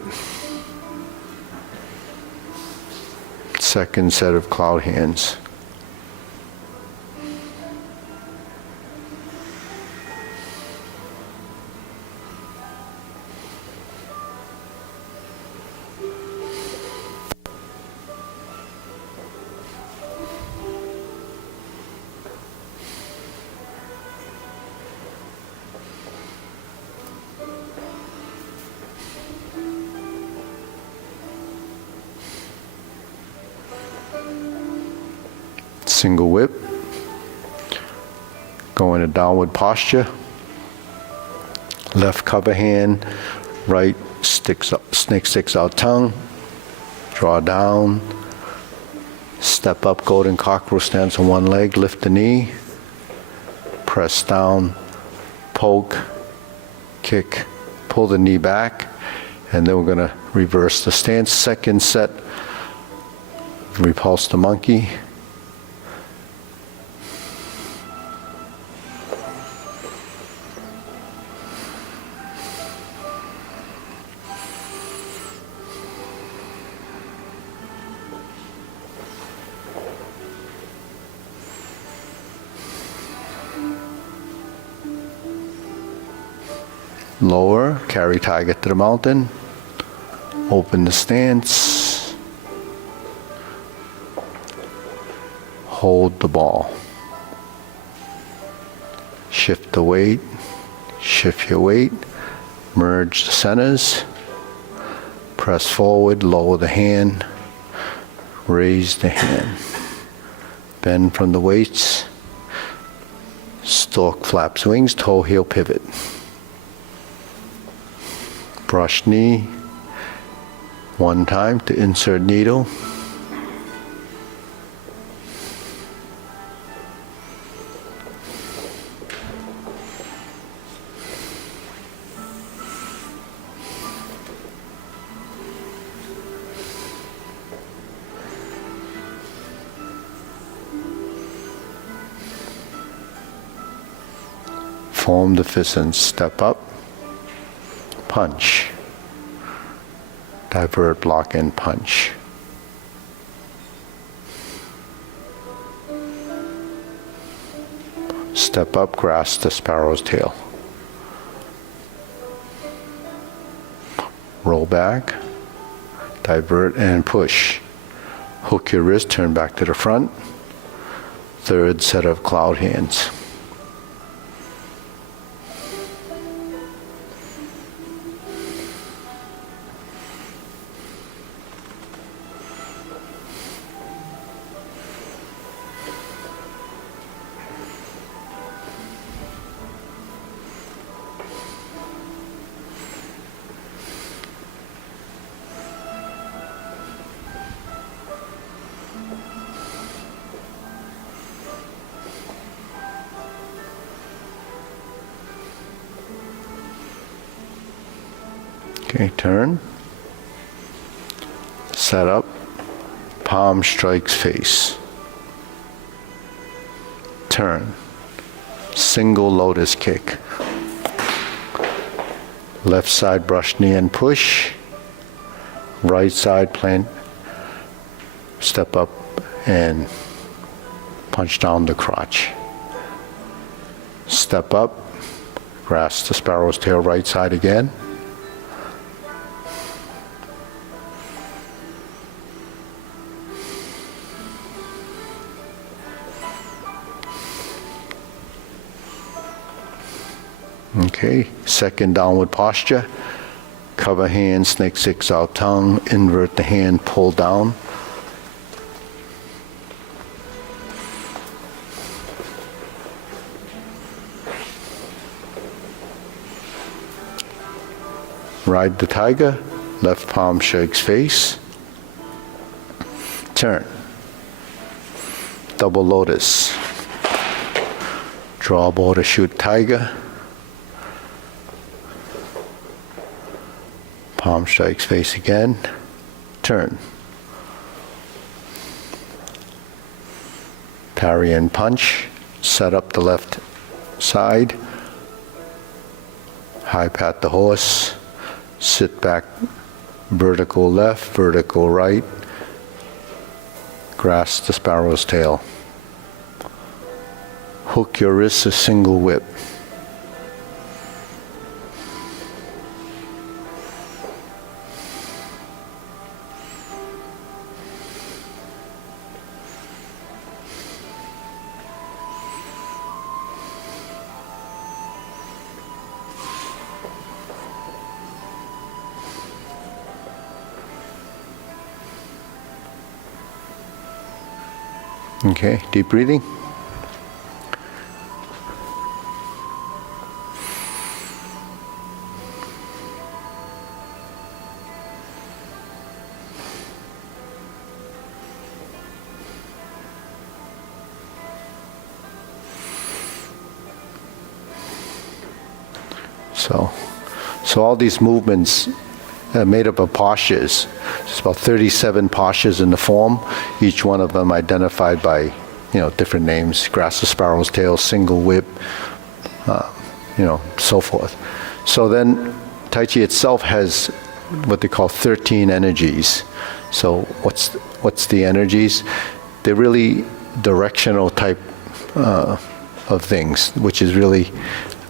Second set of cloud hands. Single whip. Go into downward posture. Left cover hand, right sticks up, snake sticks out tongue. Draw down. Step up, golden cockerel stance on one leg, lift the knee. Press down, poke, kick, pull the knee back, and then we're going to reverse the stance. Second set, repulse the monkey. Lower, carry tiger to the mountain. Open the stance. Hold the ball. Shift the weight. Shift your weight. Merge the centers. Press forward, lower the hand. Raise the hand. Bend from the weights. Stork flaps wings, toe heel pivot. Brush knee, One time to insert needle. Form the fist and step up, punch, divert, block, and punch. Step up, grasp the sparrow's tail. Roll back, divert, and push. Hook your wrist, turn back to the front. Third set of cloud hands. Okay, turn, set up, palm strikes face, turn, single lotus kick, left side brush knee and push, right side plant, step up and punch down the crotch, step up, grasp the sparrow's tail, right side again. Okay, second downward posture. Cover hand, snake six out tongue, invert the hand, pull down. Ride the tiger, left palm shakes face. Turn. Double lotus. Draw border, shoot tiger. Palm strikes face again. Turn. Parry and punch. Set up the left side. High pat the horse. Sit back. Vertical left, vertical right. Grasp the sparrow's tail. Hook your wrists, a single whip. Okay, deep breathing. So all these movements are made up of postures. There's about 37 postures in the form, each one of them identified by, different names: grasp the sparrow's tail, single whip, so forth. So then Tai Chi itself has what they call 13 energies. So what's the energies? They're really directional type of things, which is really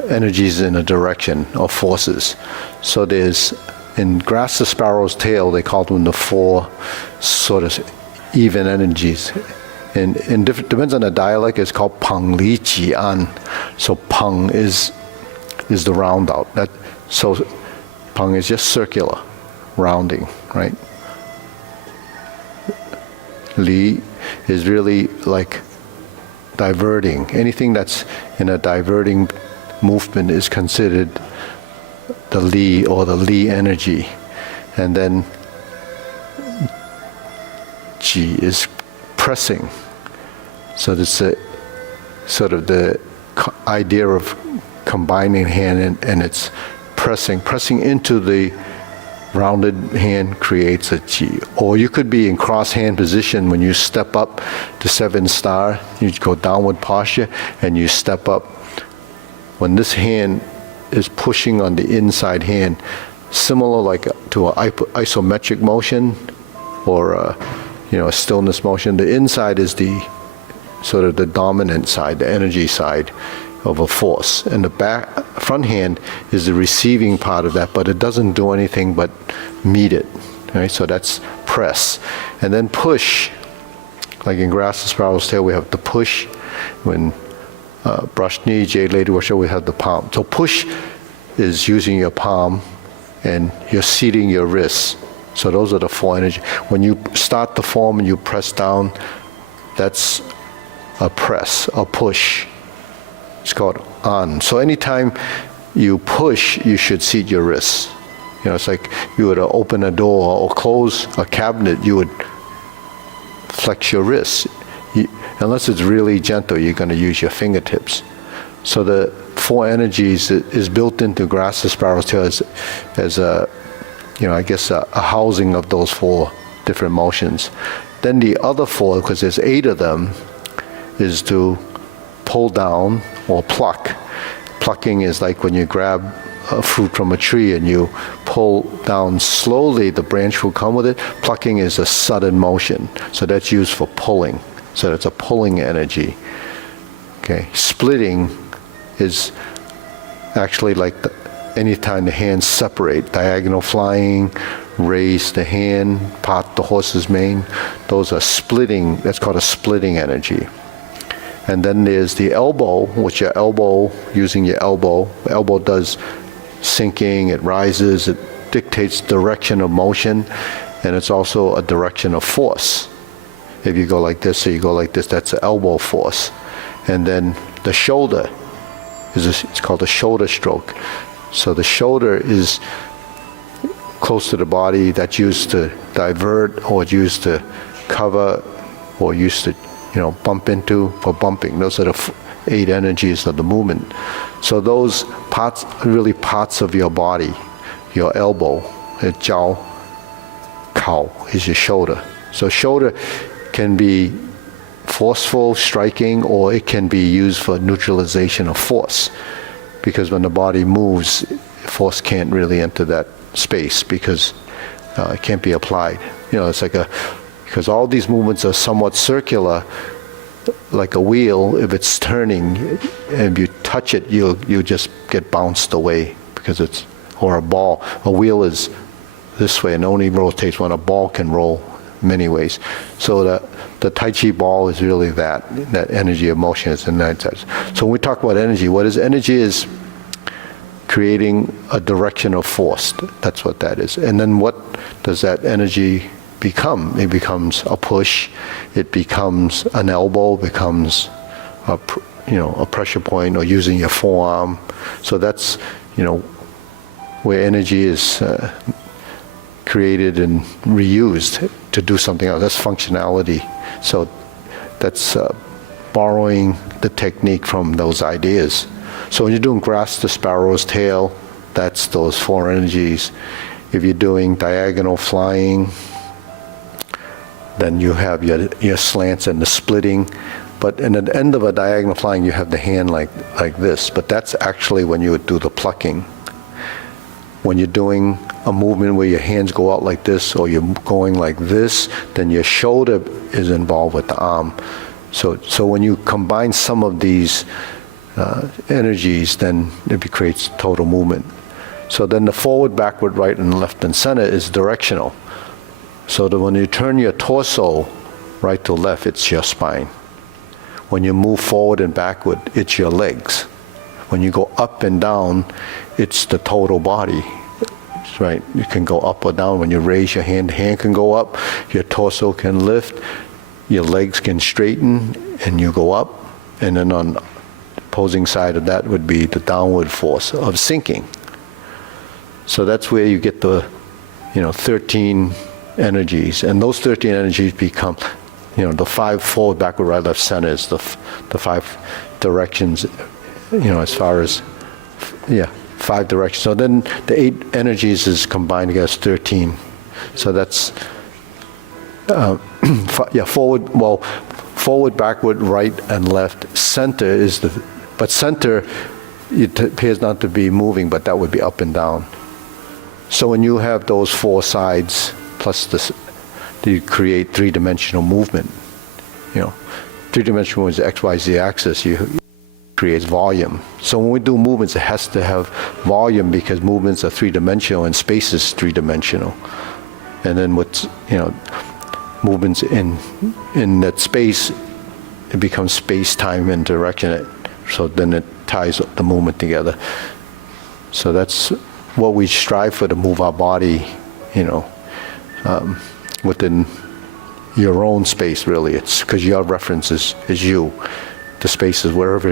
energies in a direction or forces. So there's, in grasp the sparrow's tail, they call them the four sort of even energies. And depends on the dialect, it's called Peng Li Ji An. So Peng is the round out. So Peng is just circular, rounding, right? Li is really like diverting. Anything that's in a diverting movement is considered the Li or the Li energy. And then Chi is pressing. So that's a sort of the idea of combining hand and it's pressing into the rounded hand creates a Chi. Or you could be in cross hand position when you step up to 7 star, you go downward posture and you step up. When this hand is pushing on the inside hand, similar like to an isometric motion or a stillness motion, the inside is the sort of the dominant side, the energy side of a force. And the front hand is the receiving part of that, but it doesn't do anything but meet it. Right? So that's press. And then push, like in grass the sparrow's tail, we have the push. When brush knee, jade lady worship, we have the palm. So push is using your palm and you're seating your wrists. So those are the 4 energy. When you start the form and you press down, that's a press, a push. It's called on. So anytime you push, you should seat your wrists. It's like you would open a door or close a cabinet, you would flex your wrists. Unless it's really gentle, you're going to use your fingertips. So the 4 energies is built into grass the sparrow's tail as a, I guess a housing of those 4 different motions. Then the other 4, because there's 8 of them, is to pull down or pluck. Plucking is like when you grab a fruit from a tree and you pull down slowly, the branch will come with it. Plucking is a sudden motion, so that's used for pulling. So that's a pulling energy. Okay, splitting is actually like anytime the hands separate, diagonal flying, raise the hand, part the horse's mane. Those are splitting. That's called a splitting energy. And then there's the elbow, which your elbow, using your elbow. Elbow does sinking, it rises, it dictates direction of motion, and it's also a direction of force. If you go like this or you go like this, that's the elbow force. And then the shoulder, it's called a shoulder stroke. So the shoulder is close to the body, that's used to divert or used to cover or used to bump into for bumping. Those are the 8 energies of the movement. So those parts, really parts of your body, your elbow, jiao, kao is your shoulder. So shoulder can be forceful, striking, or it can be used for neutralization of force. Because when the body moves, force can't really enter that space because it can't be applied. It's like because all these movements are somewhat circular, like a wheel. If it's turning and you touch it, you just get bounced away because or a ball. A wheel is this way and only rotates when a ball can roll many ways. So the Tai Chi ball is really that energy of motion is in that sense. So when we talk about energy, what is energy is creating a direction of force. That's what that is. And then what does that energy become? It becomes a push, it becomes an elbow, becomes a pressure point, or using your forearm. So that's where energy is created and reused to do something else. That's functionality. So that's borrowing the technique from those ideas. So when you're doing grasp the sparrow's tail, that's those 4 energies. If you're doing diagonal flying, then you have your slants and the splitting. But in the end of a diagonal flying, you have the hand like this. But that's actually when you would do the plucking. When you're doing a movement where your hands go out like this, or you're going like this, then your shoulder is involved with the arm. So when you combine some of these energies, then it creates total movement. So then the forward, backward, right, and left and center is directional. So that when you turn your torso right to left, it's your spine. When you move forward and backward, it's your legs. When you go up and down, it's the total body. Right? You can go up or down. When you raise your hand, the hand can go up, your torso can lift, your legs can straighten, and you go up. And then on the opposing side of that would be the downward force of sinking. So that's where you get the 13 energies, and those 13 energies become, the 5 forward, backward, right, left, center is the 5 directions, as far as, 5 directions. So then the 8 energies is combined together as 13. So that's, forward, backward, right, and left. Center is but center, it appears not to be moving, but that would be up and down. So when you have those 4 sides, plus this, you create 3-dimensional movement. 3-dimensional is the X, Y, Z axis. Creates volume. So when we do movements, it has to have volume because movements are 3-dimensional and space is 3-dimensional. And then movements in that space, it becomes space, time, and direction. So then it ties the movement together. So that's what we strive for, to move our body, within your own space, really. It's because your reference is you. The space is wherever